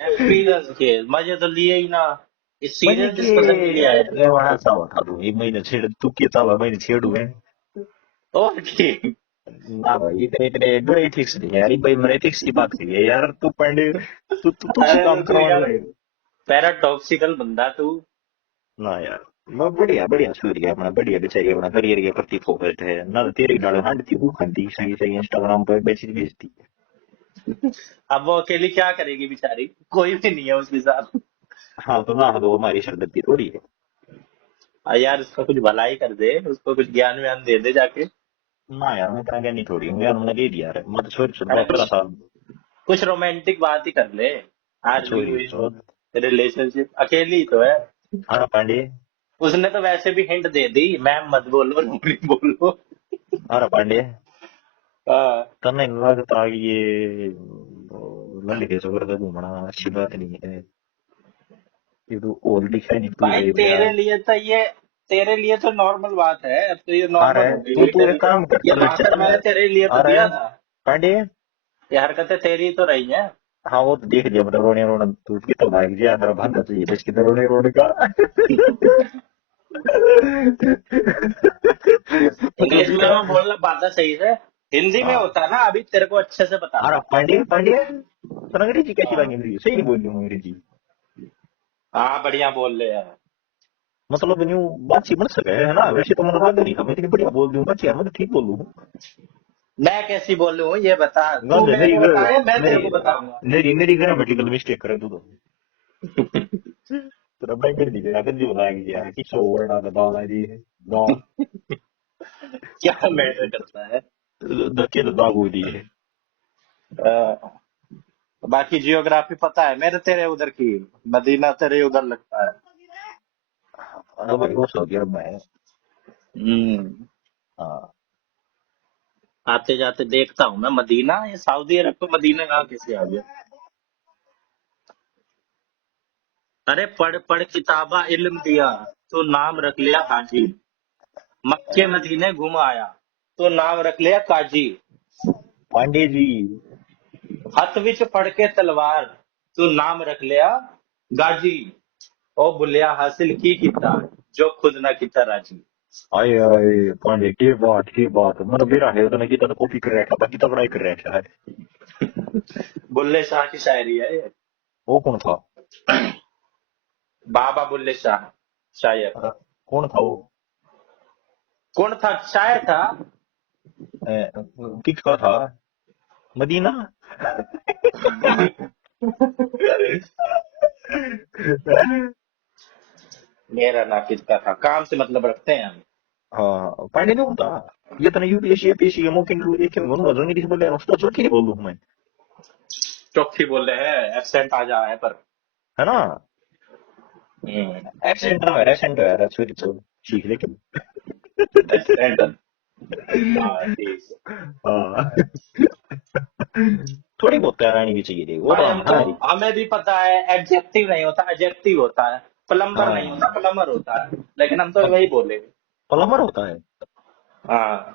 Experience के मजे तो लिए ही ना, इस म्हणजे सीरियस की डिस्कशन के लिए आए थे। वहां सा होता तू एक महीने छेड़ तू के चाला महीने छेड़ू है और ठीक। ना भाई इतने इतने बड़े एथिक्स नहीं है यार भाई मेरे एथिक्स की बात करिए यार तू पंडे तू सी अरे काम तो तू करवाने यार लगे पैराडॉक्सिकल बंदा तू। ना यार मैं बढ़िया बढ़िया सूर्य अपना बढ़िया बेचारी अपना करियर के प्रति फोकस्ड है ना तो तेरी डालो हंडती भूखंडी सही सही इंस्टाग्राम पर मैसेज भेजती अब वो अकेली क्या करेगी बेचारी, कोई भी नहीं है उसके साथ। हाँ तो ना तो हमारी सरदर्दी थोड़ी है यार उसका कुछ भलाई कर दे, उसको कुछ ज्ञान व्यान दे दे जाके। ना यार मैं कहा नहीं थोड़ी हूँ यार मैंने दे दिया यार मैं तो छोड़ छोड़ अरे 10 15 साल कुछ रोमांटिक बात ही कर ले। आर छोड़ी यू हुई तो इन रिलेशनशिप, अकेली ही तो है। हाँ पांडे उसने तो वैसे भी हिंट दे दी, मैम मत बोलो, नूरी बोलो। हाँ पांडे हाँ। तने नहीं लगता कि ये लड़के से करके घूमना अच्छी बात नहीं है ये तो और दिखा नहीं तू भाई है बढ़िया तेरे लिए तो ये, तेरे लिए तो नॉर्मल बात है, अब तो ये अरे नॉर्मल हो गई तू है तू तेरे एक लिए। काम कर ये चल भाषण चल मैंने तेरे लिए तो अरे दिया था। पांडे ये हरकतें तेरी तो रही हैं। हाँ वो तो देख लिया मतलब रोने रोना तू कितना भाग गया अंदर भागना चाहिए बस किधर रोने रोने का इंग्लिश मतलब में इतना मैं बोलना पाता सही से, हिंदी में हाँ होता ना, अभी तेरे को अच्छे से बता अरे रहा पांडे पांडे तो अंग्रेजी कैसी हूँ। लगी अंग्रेजी सही बोल रही हूँ अंग्रेजी हाँ बढ़िया बोल ले यार। मतलब न्यू बात बन सके है ना वैसे तो मतलब लग नहीं था मैं इतनी बढ़िया बोल दूं बच्चे यार मैं तो ठीक बोल दूं मैं कैसी बोलूं ये बता, तू गंद है मेरे को बता या मैं तेरे को बताऊंगा। मेरी ग्रामेटिकल मिस्टेक करे तू तो तेरा भाई कर दी गया गंदी बनाएगी यार किस ओवर ना दाल आ रही है गांव क्या मैटर करता है। धक्के तो दाग हुई दी है अ, बाकी जियोग्राफी पता है मेरे तेरे उधर की, मदीना तेरे उधर लगता है। अरे भाई वो सऊदी अरब में है हम्म। हाँ आते जाते देखता हूँ मैं मदीना, ये सऊदी अरब को मदीना कहाँ कैसे आ गया। अरे पढ़ पढ़ किताबा इल्म दिया, तो नाम रख लिया हाजी। मक्के मदीने घूम आया, तो नाम रख लिया काजी। पांडे जी हथ विच फड़ के तलवार, तू नाम रख लिया गाजी। ओ बुलिया हासिल की किता, जो खुद ना किता राजी। आए आए पांडे की बात मतलब मेरा है तो नहीं कितना कॉपी कर रहा था बाकी तो पढ़ाई कर रहा है बुल्ले शाह की शायरी है ये। वो कौन था बाबा बुल्ले शाह शायर। अरे, कौन था वो कौन था शायर था। किसका था मदीना मेरा नाकिद का था, काम से मतलब रखते हैं हम। हाँ पांडे नहीं होता ये तो यूपीएससी एपीएससी के मौके के बोलूंगा जो इंग्लिश बोले उसका चौकी नहीं बोलूँ मैं चौथी बोल रहे हैं, एब्सेंट आ जा है पर। है ना एब्सेंट। एक्सेंट है सॉरी तो सीख लेकिन एब्सेंट। हाँ ठीक है। हाँ थोड़ी बहुत तैरानी भी चाहिए थी वो तो भाई हम तो, हमारी हमें भी पता है एडजेक्टिव नहीं होता एडजेक्टिव होता है, प्लम्बर नहीं होता हाँ प्लम्बर होता है, लेकिन हम तो वही बोले। प्लम्बर होता है हाँ।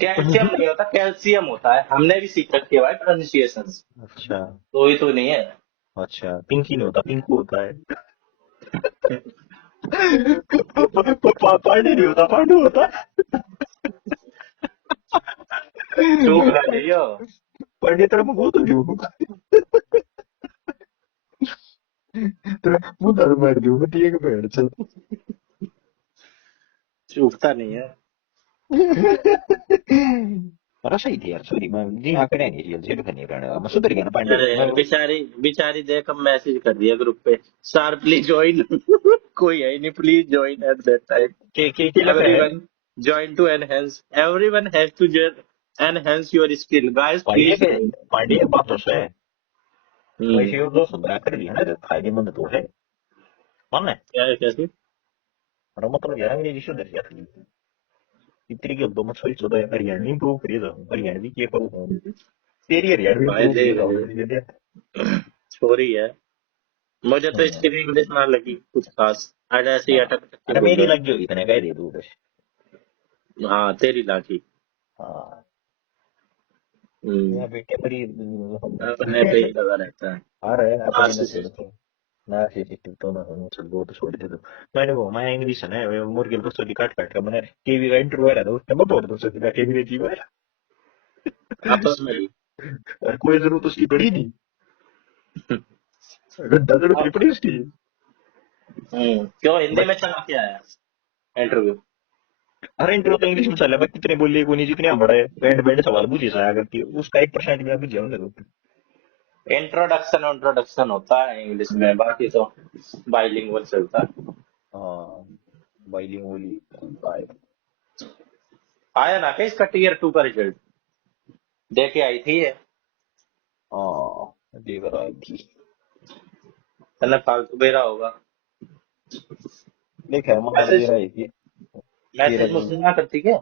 कैल्शियम नहीं होता कैल्शियम होता है, हमने भी सीख रखी है भाई प्रोनाउंसिएशन। अच्छा तो ही तो नहीं है। अच्छा पिंकी नहीं होता पिंकू होता है पांडे नहीं होता पांडू होता चूक ना जाइयो। पांडे तेरा मैं बोल दूँ तेरा मुंह मार दूँ मैं ठीक है चल चूकता नहीं है। रसा ही थी यार सॉरी मैं जी हाँ करें नहीं रियल जेल करनी रहने मैं सुधर गया ना पांडे अरे मैं बेचारी, बेचारी देख अब मैसेज कर दिया ग्रुप पे, सर प्लीज ज्वाइन। कोई है ही नहीं, please join at that time. के लगा है everyone join to enhance, everyone has to enhance your skill guys Pandey please के ज्वाइन। पांडे के बात तो है वैसे हम्म। वो दोस्त बना कर दिया ना फायदेमंद तो है मन है क्या है कैसे। और मतलब यार मेरी शुद्ध है इतनी के दो मत सोई चोदा हरियाणवी इंप्रूव करिए तो हरियाणवी के करो तेरी हरियाणवी भाई इंप्रूव देख, करिए तो छोरी है, मुझे तो इसकी भी इंग्लिश ना लगी कुछ खास, आज ऐसे ही हाँ अटक अटक के अरे बोल मेरी रहा लग गई इतने कह दे तू बस हूँ। हाँ तेरी लागी। हाँ यहाँ बेटे पर ही अपने पे ही लगा रहता है। आ रहा है अपनी न छोड़ नार्सिसिस्ट। तो ना तो ना हम सब वो तो छोड़ दे दो। मैंने वो मैं इंग्लिश है ना मुर्गे को सब्जी काट काट कर मैंने केवी का इंटरव्यू आ रहा था उसने मैं बहुत सब्जी का केवी रहती है आपस में ही। और कोई जरूरत उसकी पड़ी नहीं घंटा जरूरत नहीं पड़ी उसकी। क्यों हिंदी बट में चला के आया इंटरव्यू? अरे इंटरव्यू तो इंग्लिश में चला मैं कितने बोलिए कोई नहीं जितने बड़ा है बैंड बैंड सवाल पूछे सा करती है उसका 1% भी आप बुझे होंगे तो इंट्रोडक्शन इंट्रोडक्शन होता है इंग्लिश में, बाकी तो बाइलिंगुअल चलता है। हाँ बाइलिंगुअली बाय आया ना क्या इसका टीयर 2 का रिजल्ट? दे के आई थी ये। हाँ देख रहा थी तने फालतू बेरा होगा। देखा मतलब दे मैसेज रहा है कि तेरह मैसेज दिन मुझसे ना करती क्या?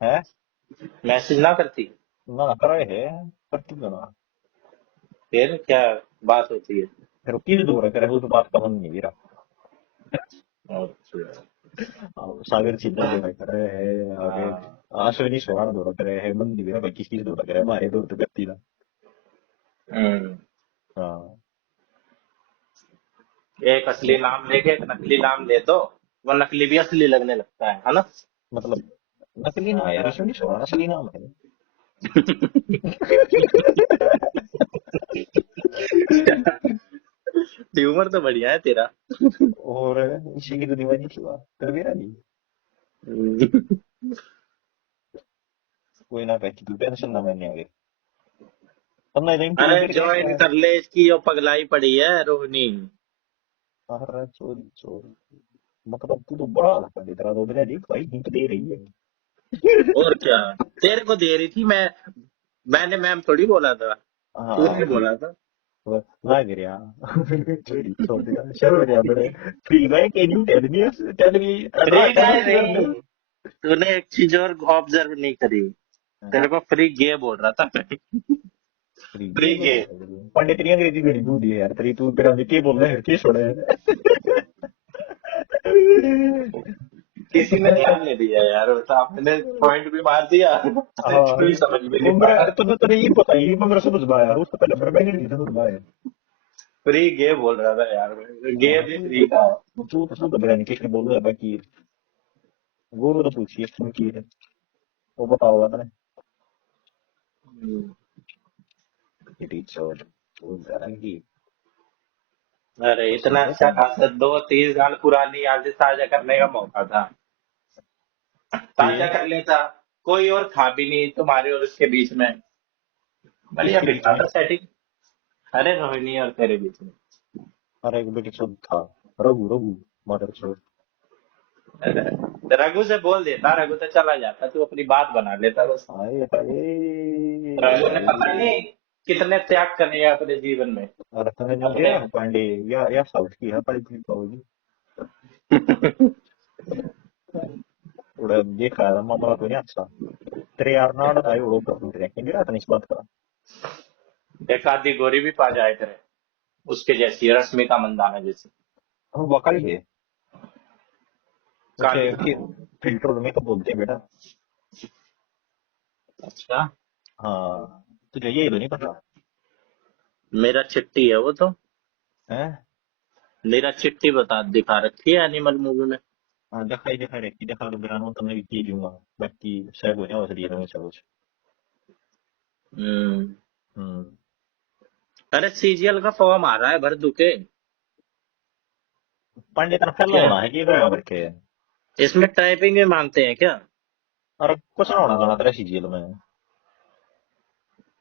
है मैसेज ना करती? ना कराए है करती तो ना फिर क्या बात होती है? फिर वो किस दूर है करे वो तो बात का मन नहीं मेरा अच्छा। सागर चिन्ह दौरा करे है आगे हाँ। आश्विनी स्वर्ण दौरा करे है मन नहीं मेरा भाई किस दौरा करे हमारे दौर तो करती ना हम्म। हाँ एक असली नाम लेके एक नकली नाम ले दो, वो नकली भी असली लगने लगता है ना? मतलब नकली नहीं है ऋषि स्वर्ण असली नाम है ह्यूमर तो बढ़िया है तेरा। और इसी की तो दीवानी थी बात कर मेरा नहीं हम्म। कोई ना कहती तू टेंशन ना मैंने आगे हमने तो इंटरव्यू अरे करके ज्वाइन क्या कर ले, इसकी वो पगलाई पड़ी है रोहिणी। अरे चोरी चोरी मतलब तू तो बड़ा लगता है तेरा तो मेरा देख भाई हिंट दे रही है और क्या, तेरे को दे रही थी मैंने मैम थोड़ी बोला था, तूने हाँ बोला था। लग रहा चोरी छोड़ दिया चलो यार मेरे फ्री भाई can you tell me free what guy is your name नहीं, तूने एक चीज और ऑब्जर्व नहीं करी। तेरे को फ्री गे बोल रहा था मैं। फ्री ये फ्री बोल गे। रहा है पंडित तेरी अंग्रेजी बड़ी बूढ़ी है यार तेरी तू तेरा के बोल रहा है के छोड़ा है किसी ने ध्यान नहीं दिया यार, बस आपने पॉइंट भी मार दिया। हाँ कोई समझ भी नहीं वो मेरा पाया। तो तेरे ये पता ही मैं मेरा समझ में आया उससे पहले मेरा मैंने नहीं समझ में आया फ्री गे बोल रहा था यार मैं, गे हाँ भी फ्री का है। तू तो मेरा निकेश ने बोल रहा है बाकी वो तो पूछिए तुम की है वो बताओ आपने हम्म। इट इज और वो जाएंगी अरे तो इतना सीधा अच्छा था खासा 2-3 साल पुरानी यादें ताजा करने का मौका था, ताजा फिर कर लेता। कोई और था भी नहीं तुम्हारे और उसके बीच में, बढ़िया किसके बीच बिगड़ा में था सेटिंग। अरे रोहिणी और तेरे बीच में। अरे एक बेटी सब था रघु रघु मदर छोड़ अरे, तो रघु से बोल देता, रघु तो चला जाता, तू अपनी बात बना लेता बस। हाय रघु ने पता हाय नहीं कितने त्याग करे हैं अपने जीवन में। अरे तने नहीं अपने गया पांडे या साउथ की है पड़ी थी पाओगी उड़ा देखा था मतलब तो नहीं अच्छा तेरे यार नाड़ था वो कर दूसरे क्या गिरा था इस बात का एक आधी गोरी भी पा जाए करे, उसके जैसी रश्मिका मंदाना जैसी। हम वकाई है उसे काली। फिल्टर में तो बोलते हैं बेटा अच्छा। हाँ तुझे ये तो नहीं पता मेरा चिट्टी है वो तो। है मेरा चिट्टी बता दिखा रखी है एनिमल मूवी में। हाँ देखा रे देखा तो बयान तुमने भी की दूंगा बाकी सब हो जाओ असली है सब हम्म। हम्म अरे सीजीएल का फॉर्म आ रहा है, भर दुके। पांडे तरफ फैला क्या होना है कि बराबर के इसमें टाइपिंग में मांगते हैं क्या? और कुछ ना होना गाना तेरा सीजीएल में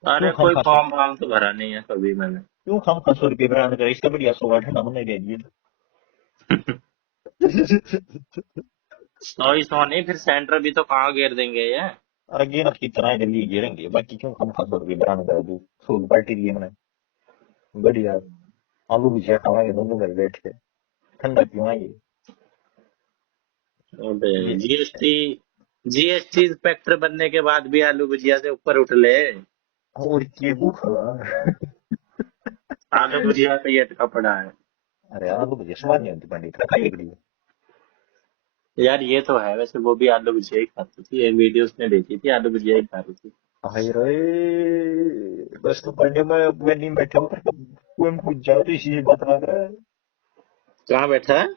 क्यों अरे खाम कोई खास फॉर्म वार्म तो भरा नहीं है कभी मैंने। क्यों खाम खास रुपये बयान कर इसका बढ़िया 100 8 हमने दे दिए 100 नहीं, फिर सेंटर भी तो कहाँ घेर देंगे ये। अरे गेम की तरह जल्दी गिरेंगे बाकी क्यों खाम खास रुपये बयान कर दूं फुल पार्टी दिए मैंने बढ़िया आलू भुजिया खावांगे दोनों घर बैठ के ठंडा पीवाएंगे अबे ये जीएसटी, जीएसटी इंस्पेक्टर बनने के बाद भी आलू भुजिया से ऊपर उठ ले। और ये भूख आलू भुजिया पे ही अटका पड़ा है। अरे आलू भुजिया स्वाद नहीं होती पंडित खाइए बढ़िया यार ये तो है, वैसे वो भी आलू भुजिया ही खाती थी, एक वीडियो उसने देखी थी, आलू भुजिया ही खा रही थी। हाय रे, बस तो पढ़ने में वेटिंग बैठे हो तो कुएं पूछ जाओ तो इसी बात ना करे। कहाँ बैठा है?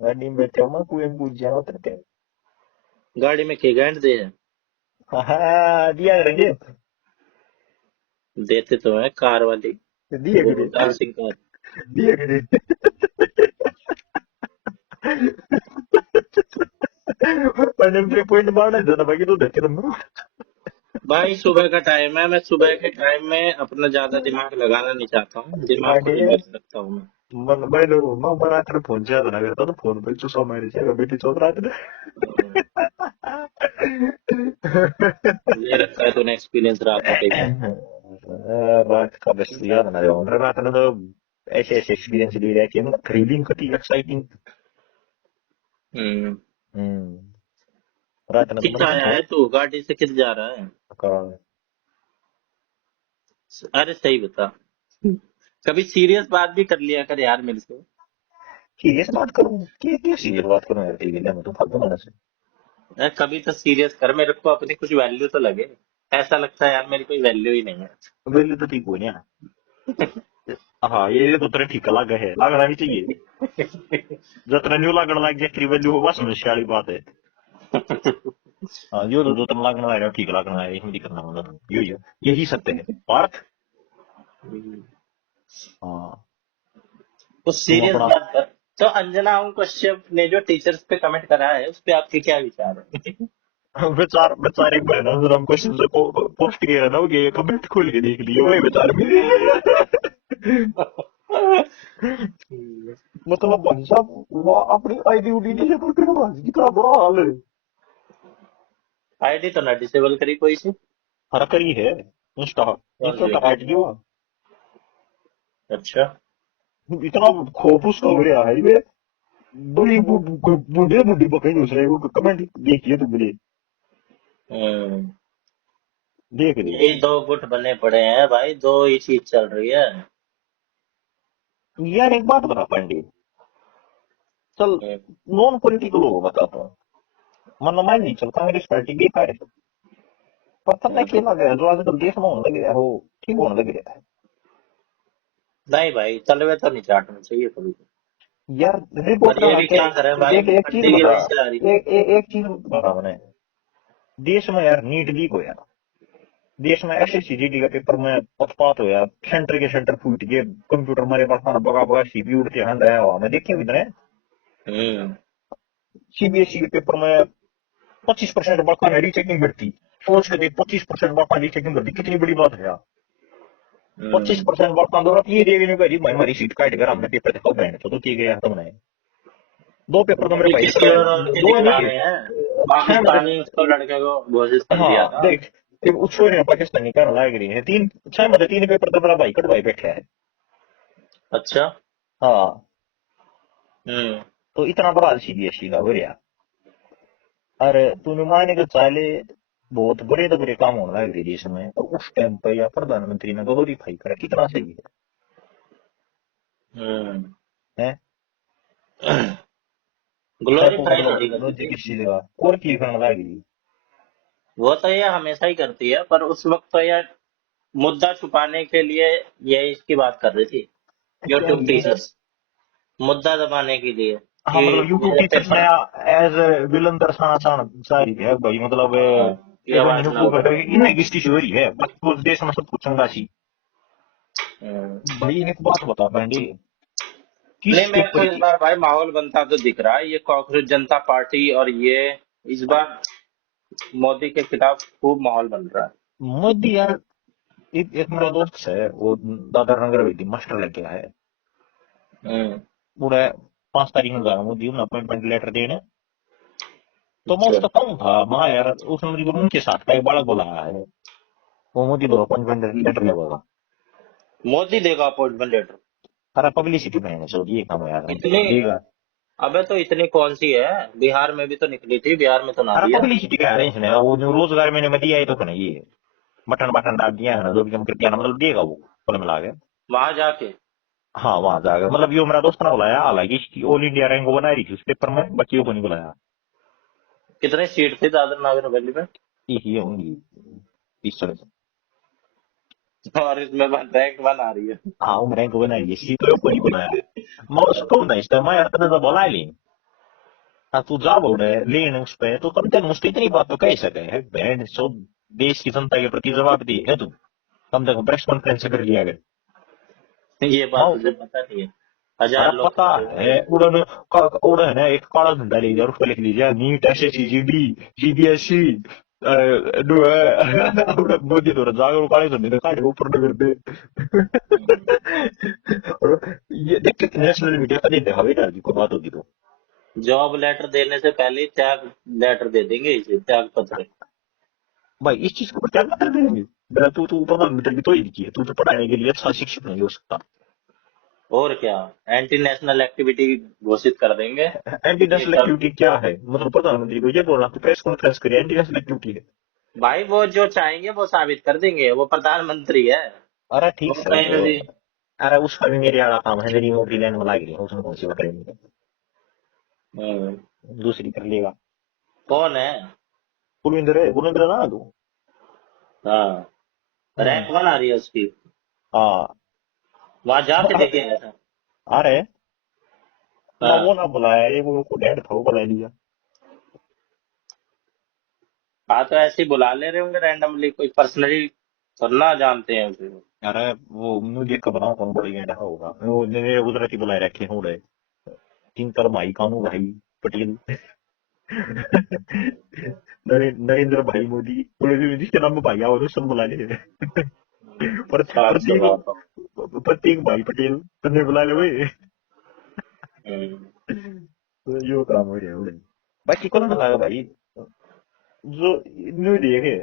वेटिंग बैठे हो मैं कुएं पूछ जाओ तो गाड़ी में के गांड दे है? हाँ दिया करेंगे। देते तो है कार वाली, दिए वो करे, डांसिंग कार। दिए करे। पढ़ने में पॉइंट मारना था बाकी तो देखे तुम। भाई सुबह का टाइम है, मैं सुबह के टाइम में अपना ज्यादा दिमाग लगाना नहीं चाहता हूँ, दिमाग को आगे रिलैक्स रखता हूँ मैं। मैं लोग मैं बना कर फोन से ना करता तो फोन पे चूसा मारे से बेटी चौथ रात ने। हाँ, ये रखा है तूने एक्सपीरियंस रातों के क्या? रात का बस याद ना जाओ रात ने तो ऐसे ऐसे एक्सपीरियंस ले रहे कि मतलब थ्रिलिंग कितनी एक्साइटिंग। हम्म। रात ने तो कितना मतलब आया है तू, गाड़ी से कित जा रहा है? थोड़ा अरे सही बता, कभी सीरियस बात भी कर लिया कर यार मेरे से। सीरियस बात करूं कि सीरियस बात करूं यार तेरी में तो फालतू में से। यार कभी तो सीरियस कर, मेरे को अपनी कुछ वैल्यू तो लगे। ऐसा लगता है यार मेरी कोई वैल्यू ही नहीं वेल्यू तो ठीक हो नहीं। हाँ ये तो तेरे ठीक लगा है लगना भी चाहिए। है। जितना न्यू लगने लग जाए तेरी वैल्यू होगा समस्या वाली बात है। हाँ यो तो जो तुम लगना है ठीक लगना है हिंदी करना मतलब यो यो यही सत्य है पार्थ। हाँ कुछ तुम सीरियस अपना बात कर। तो अंजना ओम कश्यप ने जो टीचर्स पे कमेंट करा है उस पे आपके क्या विचार है? बेचार बेचारे को है ना जरा हम क्वेश्चन से पोस्ट किया है ना ये कमेंट खोल के देख लिए वही बेचारे मेरे। मतलब भाई साहब वो अपनी आईडी उडी डिसेबल करो कितना बुरा हाल है। आईडी तो ना डिसेबल करी कोई सी। हर करी है इंस्टा कौन इंस्टा सी? का हट गया। अच्छा। इतना खौफ उसका हो रहा है ये बड़ी बूढ़े बूढ़ी बकरी दूसरे को कमेंट देखिए तो मेरे हम्म। देख रही यही दो गुट बने पड़े हैं भाई, दो ही चीज चल रही है। यार एक बात बता पांडे चल हम्म। नॉन पॉलिटिकल हो बताता हूँ मतलब मैं नहीं चलता मेरी स्ट्रेटेजी बेकार है पता नहीं क्या लग रहा है जो आजकल देश में होने लग गया हो ठीक होने लग गया है। नहीं भाई, तलवे तो नहीं चाटना चाहिए कभी। यार पर रिपोर्टर ये ना भी के क्या करे भाई, एक एक चीज फटने की बता वजह से आ रही। एक चीज बता मैंने देश में यार नीट लीक हो यार देश में ऐसे सीजीडी का पेपर में पक्षपात हो यार सेंटर फूट गए कंप्यूटर हमारे पास खाना बगा बगा सीपीयू उड़ते हंड आया हुआ मैं देखी इतने हम्म। सीबीएसई के पेपर में 25% बड़का रीचेकिंग बढ़ती सोच के देख 25% बड़का रीचेकिंग बढ़ती कितनी बड़ी बात है यार। पच्चीस हम्म। परसेंट बड़का दो ये रेवेन्यू का भाई हमारी सीट काट कर हमने पेपर देखो बैंड तो ठीक है यार तुमने दो पेपर तो मेरे ये भाई किसी और के दो दिखला नहीं रहे हैं, छह में पाकिस्तानी उसको लड़के को घोषित कर दिया हाँ था। देख फिर छोड़ रहे पाकिस्तानी का लाग रही है तीन छह में तीन पेपर तो मेरा भाई कटवाई बैठा है। अच्छा। हाँ हम्म। तो इतना बड़ा सीबीएसई का हो रहा अरे तूने माने का चाले बहुत बड़े तो बड़े काम होने लग रहे देश में तो उस टाइम पर या प्रधानमंत्री ने ग्लोरीफाई करा कितना सही हम्म। है है तो ग्लोरीफाई थोड़ी मतलब करती लॉजिक थी। किस चीज का और की करने लग रही वो तो ये हमेशा ही करती है, पर उस वक्त तो यार मुद्दा छुपाने के लिए ये इसकी बात कर रही थी। क्या यूट्यूब ये टीचर्स मुद्दा दबाने के लिए हाँ मतलब कि यूट्यूब मेरे टीचर्स ने पेपर। एज विलन दर्शाना चाह रही है भाई मतलब हाँ, की एकदम आवाज ना यूट्यूब उठाओ। पर इन्हें किस्ती हो रही है बस पूरे देश में सब कुछ चंगा सी हम्म। भाई एक बात बता पांडे किस नहीं, मेरे को पेपर इस की बार भाई माहौल बनता तो दिख रहा है, ये कॉकरोच जनता पार्टी और ये इस बार मोदी के खिलाफ खूब माहौल बन रहा है। मोदी यार एक मेरा दोस्त है वो दादर नगर में मास्टर लेके आया है हम्म। पूरा 5 तारीख में जाना मोदी ने अपॉइंटमेंट लेटर देने तो मैं अच्छा। उसका कहूँ था माँ यार उसने मुझे उनके साथ का एक बालक बुलाया है वो मोदी को अपॉइंटमेंट लेटर लगेगा मोदी देगा अपॉइंटमेंट लेटर? सारा पब्लिसिटी में है सो ये काम यार इतनी? देगा अबे तो इतनी कौन सी है, बिहार में भी तो निकली थी, बिहार में तो ना सारा दिया। पब्लिसिटी का है इसने वो जो रोजगार मैंने में दिया है तो नहीं ये बटन बटन डाल दिया है ना जो भी हम करके मतलब देगा वो कुल मिला के वहां जाके? हाँ वहां जाएगा मतलब यो मेरा दोस्त ने बुलाया हालांकि इसकी ऑल इंडिया रैंक वो बना रही थी उस पेपर में बच्चियों को नहीं बुलाया कितने सीट थी दादर नगर हवेली में? एक ही होंगी 30 40 और इसमें रैंक 1 आ रही है। हाँ वो रैंक बनाई है, सी तो ऊपर ही बनाया है। मैं उसको नहीं इसका मैं यार तो बोला ही नहीं। हाँ तू जा बोल रहे लेन उस पे तो कम से कम उसकी इतनी बात तो कह सके है बहन सो देश की जनता के प्रति जवाबदेही है तू, कम से कम प्रेस कॉन्फ्रेंस कर लिया अगर। ये बात हाँ तुझे पता नहीं है, अरे 1000 लोग पता खड़े है होंगे। उड़न उड़न है एक काला झंडा लीजिए और उस पर लिख लीजिए NEET SSC GD CBSE Modi तो जागरूक काले झंडे काट ऊपर न कर दे। और ये देख नेशनल मीडिया का देते हवे जी को बात होगी तो जॉब लेटर देने से पहले ही त्याग लेटर दे देंगे, इसे त्याग पत्र। भाई इस चीज को क्या कर देंगे। मेरा तू तू प्रधानमंत्री की तो ही की है, तू तो पढ़ाने के लिए अच्छा शिक्षक नहीं हो सकता। और क्या, एंटी नेशनल एक्टिविटी घोषित कर देंगे। एंटी ये नेशनल सब एक्टिविटी क्या है, मतलब प्रधानमंत्री को ये बोलना तो प्रेस कॉन्फ्रेंस करिए एंटी नेशनल एक्टिविटी है। भाई, वो जो चाहेंगे वो साबित कर देंगे, वो प्रधानमंत्री है। अरे ठीक वो सर कहीं तो भी। अरे उसका भी मेरे वाला काम है, मेरी नौकरी लेने में लग रही है उसमें कौन सी वो करेंगे, हम्म, दूसरी कर लेगा। कौन है? कुलविंदर ना तू। हाँ, हम्म। रैंक 1 आ रही है उसकी। हाँ वहां जाके देखे ऐसा। अरे मैं वो हाँ। ना बुलाया ये वो डेड था वो बुला लिया। हाँ, तो ऐसे ही बुला ले रहे होंगे रैंडमली, कोई पर्सनली थोड़ा ना जानते हैं उसे। अरे वो मुझे कब बनाओ कौन बोलेगा ऐसा होगा वो मेरे गुजराती बुलाए रखे हो रहे तीन कर भाई कानू भाई पटेल नरेंद्र भाई मोदी बोले जिसके नाम में भाई आओ सब बुला ले बात तो प्रतीक बात हो। प्रतीक भाई पटेल तन्ने बुला ले भाई। हम्म। तो यो काम हो रहा है बाकी कौन लगा भाई जो न्यू देखे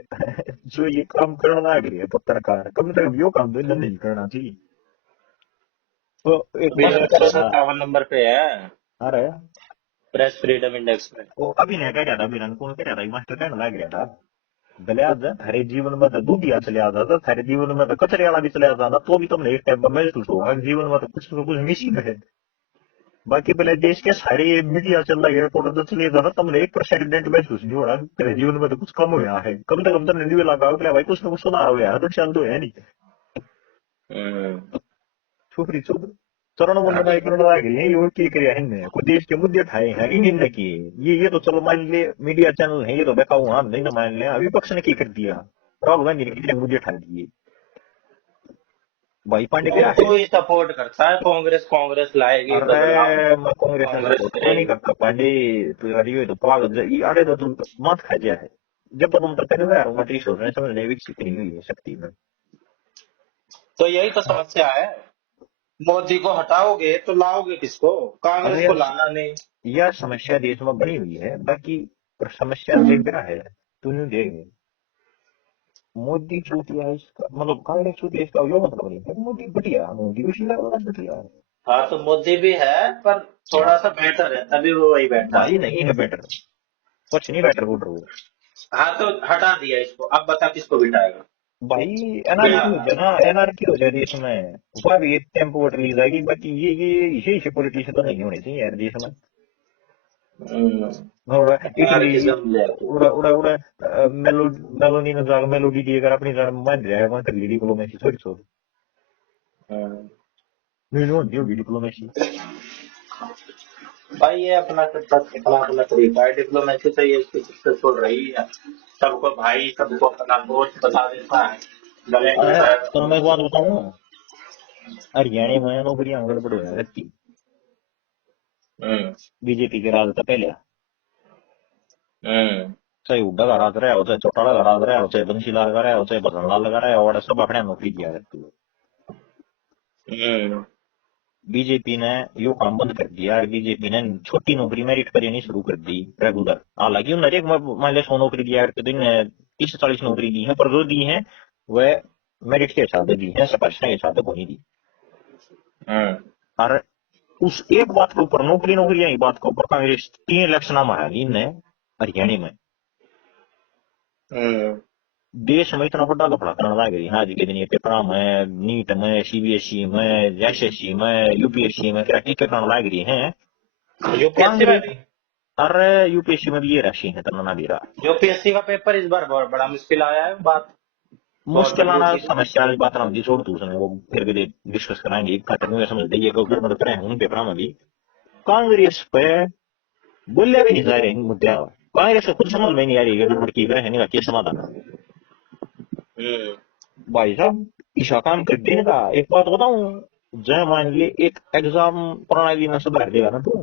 जो ये काम करना लग रही है पत्रकार कम से कम यो काम तो इन्हें नहीं करना चाहिए। तो एक अभी मास्टर लक्ष्य था 57 नंबर पे है आ रहा है प्रेस फ्रीडम इंडेक्स में। वो अभी नहीं कह रहा था अभी कौन कह रहा था मास्टर कहने लग गया था भले आज थारे जीवन में तो दूधिया चले आता था थारे जीवन में तो कचरे वाला भी चले आता था तो भी तुमने एक टाइम पर महसूस होगा कि जीवन में तो कुछ मिसिंग है। बाकी पहले देश के सारे मीडिया चल रहा है रिपोर्टर तो चलिए था ना तुमने 1% डेंट महसूस नहीं हो रहा तेरे जीवन में तो कुछ कम हुआ है कम से कम तुमने नहीं लगा भाई कुछ ना कुछ सुधार हो गया नुकसान तो है नहीं। हम्म। छोकरी चुप चरण वंदना एक लगा रही है ये की क्रिया है कोई देश के मुद्दे उठाए हैं इन ने किए ये तो चलो मान ले मीडिया चैनल है ये तो बेका हुआ हम नहीं ना मान लिया विपक्ष ने क्या कर दिया राहुल गांधी ने कितने मुद्दे उठा दिए भाई पांडे क्या है। उनको ही सपोर्ट करता है कांग्रेस, कांग्रेस लाएगी बदलाव, अरे मैं कांग्रेस ने कांग्रेस सपोर्ट नहीं करेगी। करता पांडे तो यार ये तो पागल ये अरे तो तुम मत खा जा है जब तक तुम तक नहीं यार मत ही सोच रहे समझ नहीं विकसित नहीं हुई है शक्ति में। तो यही तो समस्या है, मोदी को हटाओगे तो लाओगे किसको? कांग्रेस अरे को यार लाना नहीं। यह समस्या देश में बनी हुई है बाकी पर समस्या से क्या है तू नहीं देंगे मोदी चूतिया है इसका मतलब कांग्रेस चूतिया इसका यो मतलब नहीं है मोदी बढ़िया मोदी उसी लेवल का बढ़िया है। हाँ, तो मोदी भी है, पर थोड़ा सा बेटर है, तभी वो वही बैठा है। भाई नहीं है बेटर कुछ नहीं बेटर बोल रहा हूँ। हाँ, तो हटा दिया इसको, अब बता किसको बिठाएगा? भाई क्या? एनआरकी हो जाए ना एनआरकी हो जाए देश में वह भी एक टेम्पो वोट ली जाएगी बाकी ये पॉलिटिशियन तो नहीं होने चाहिए यार देश में। और इटली एनार्किज्म ले। उड़ा उड़ा उड़ा मेलोनी ने जाकर मेलोडी दी अगर अपनी जान मान जाए वहां कर ली डिप्लोमेसी सॉरी सॉरी हम्म। नहीं होती होगी डिप्लोमेसी। भाई, ये अपना अपना अपना तरीका है, डिप्लोमेसी तो ये इसकी सक्सेसफुल रही है। सबको भाई, सबको अपना दोस्त बता देता है, गले अरे मिलता है तो मैं सबको। एक बात बताऊं हरियाणा में नौकरियां गड़बड़ हो रखी हम्म। बीजेपी के राज था पहले हम्म। चाहे हुड्डा का राज रहा हो चाहे चौटाला का राज रहा हो चाहे बंसीलाल का रहा हो चाहे भजनलाल लगा रहा हो और सब अपने नौकरी दिया करती है। हम्म। बीजेपी ने यो काम बंद कर दिया बीजेपी ने छोटी नौकरी मेरिट पर नहीं शुरू कर दी रेगुलर हालांकि उन्होंने एक मान लिया 100 नौकरी दिया करते दिन 30-40 नौकरी दी है पर जो दी है वह मेरिट के हिसाब से दी है सिफारिश के हिसाब से कोई नहीं दी। हम्म। और उस एक बात के ऊपर नौकरी नौकरी यही बात के ऊपर कांग्रेस 3 इलेक्शन में हारी ने हरियाणा में हम्म। देश में इतना बड़ा लफड़ा करने लग गई आज के दिन ये पेपर में नीट में सीबीएसई में एसएससी में यूपीएससी में क्या टिकट करने लग रही है यूपीएससी में कांग्रेस। भी। अरे यूपीएससी में भी ये राशि है तना ना भी रहा। यूपीएससी का पेपर इस बार बहुत बड़ा मुश्किल आया है बात। मुश्किल और आना दूसरी समस्या वाली बात ना छोड़ तू उसने वो फिर भी डिस्कस कराएंगे एक खत्म हुए समझ लीजिए गवर्नमेंट पर है उन पेपर में भी कांग्रेस पे बोले भी नहीं जा रहे मुद्दे कांग्रेस को खुद समझ में नहीं आ रही गवर्नमेंट की रहने का क्या समाधान है हम्म भाई साहब ईशा काम कर देने का एक बात बताऊं जय मान लिए एक एग्जाम प्रणाली में सुधार देगा ना तू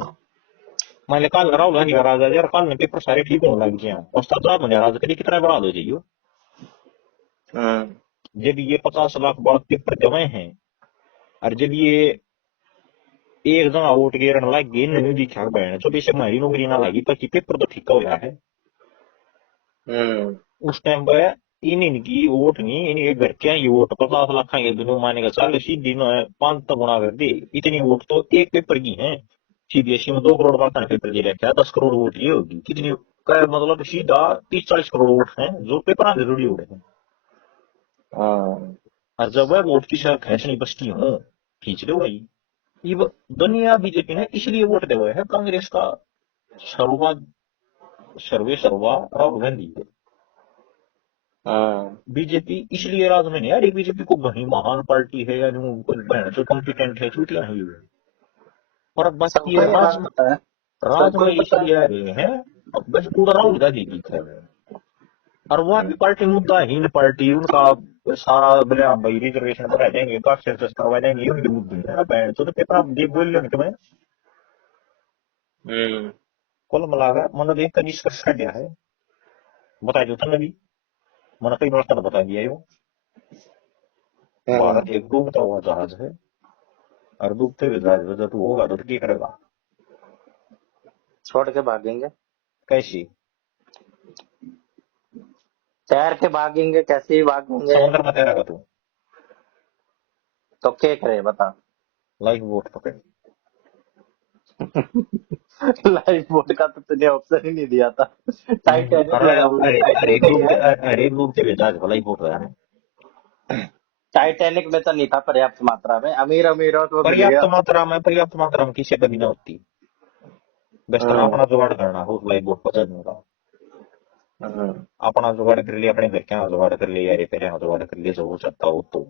मान लिया कल राहुल गांधी का राजा यार कल ने पेपर सारे ठीक होने लग गए उस्ताद साहब ने राजा कभी कितना बढ़ा दो चाहिए हम्म जब ये 50 लाख बाद पेपर जमे हैं और जब ये एक जगह वोट गिरने लग गई नहीं दिखा बैन तो बेशक हमारी नौकरी ना लगी ताकि पेपर तो ठीक हो गया है हम्म उस टाइम पे इनकी वोट नहीं इनके घर के ये वोट 50 लाख खाएंगे दोनों माने का चाल सीधी 5 गुना कर दी इतनी वोट तो एक पेपर की है सीबीएसई में 2 करोड़ का पेपर दे रखा है 10 करोड़ वोट ये होगी कितनी मतलब सीधा 30-40 करोड़ वोट है जो पेपर जरूरी हो रहे हैं हाँ और जब वह वोट की शायद खींचनी बचती हो खींच लो भाई ये दुनिया बीजेपी ने इसलिए वोट दे हुए है कांग्रेस का सर्वा सर्वे सर्वा राहुल गांधी है हाँ बीजेपी इसलिए राज में नहीं यार बीजेपी को वही महान पार्टी है या जो कॉम्पिटेंट है छुट्टियां हुई है और बाकी सबको ये राज बात पता है राज सबको में ही पता इसलिए आ रहे हैं अब बस पूरा राहुल गांधी की है और वह भी पार्टी मुद्दाहीन पार्टी उनका सारा बोले आप भाई रिजर्वेशन बढ़ा देंगे कास्ट सेंसस करवा देंगे उनके मुद्दे हैं बैठ तो पेपर आप देख बोल रहे तुम्हें हम्म कुल मिलाकर मतलब एक निष्कर्ष कर दिया है बता दो था नबी मैंने कई बार बता दिया है वो भारत हम्म एक डूबता हुआ जहाज है और डूबते हुए जहाज में जब तू होगा तो क्या करेगा छोड़ के भागेंगे कैसी तैर के भागेंगे कैसे ही भागेंगे समुद्र में तैरेगा तू तो क्या करे बता लाइफ बोट पकड़ लाइफ बोट का तो तुझे ऑप्शन ही नहीं दिया था टाइटैनिक अरे लगा अरे अरे टाइटैनिक है अरे डूबते हुए जहाज को लाइफ बोट है टाइटैनिक में तो नहीं था पर्याप्त मात्रा में अमीर अमीरों को मिल गया पर्याप्त मात्रा में किसी कभी ना होती बस तरह हम्म अपना जुगाड़ करना हो लाइफ बोट पहुंचाने का हम्म अपना जुगाड़ कर लिया अपने घर के यहाँ जुगाड़ कर लिया यार पहले यहाँ जुगाड़ कर लिया जो हो सकता हो तो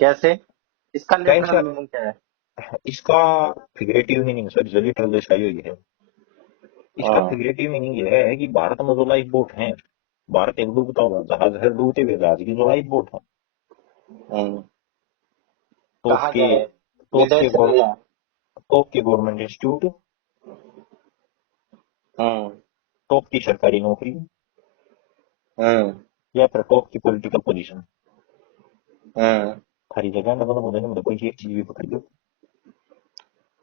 कैसे इसका लिटरल कैसे मीनिंग क्या है इसका फिगरेटिव मीनिंग सॉरी जो लिटरल दर्शाई हुई है इसका हाँ फिगरेटिव मीनिंग यह है कि भारत में जो लाइफ बोट है भारत एक डूबता हुआ जहाज है डूबते हुए जहाज की जो लाइफ बोट है हम्म टॉप कहाँ के जाए टॉप के विदेश में जाए टॉप के गवर्नमेंट इंस्टीट्यूट हम्म टॉप की सरकारी नौकरी हम्म या फिर टॉप की पॉलिटिकल पोजीशन हम्म हरी जगह मतलब मुझे कोई एक चीज भी पकड़ लो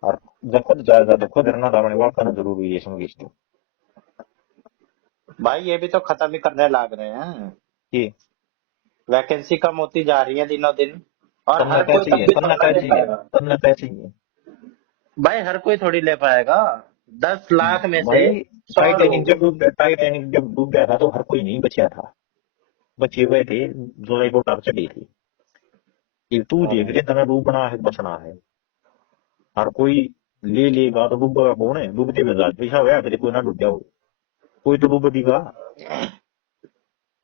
और जब खुद ज्यादा तो खुद रहना दामने वाला करना जरूरी है समझ तो भाई ये भी तो खत्म ही करने लाग रहे हैं ये वैकेंसी कम होती जा रही है दिनों दिन और करना हर क्या कोई तब चाहिए भी करना थोड़ा क्या ले चाहिए पाएगा करना क्या चाहिए भाई हर कोई थोड़ी ले पाएगा 10 लाख में से भाई 100 लोग टाइटैनिक जब डूब गया था तो हर कोई नहीं बचा था बचे हुए थे जो एक बोट चढ़ी थी ये तू देख हाँ ले तना डूबना है बचना है हर कोई ले लेगा तो डूबेगा कौन है डूबते हुए जहाज पैसा हुआ फिर कोई ना डूब जाओ कोई तो डूब देगा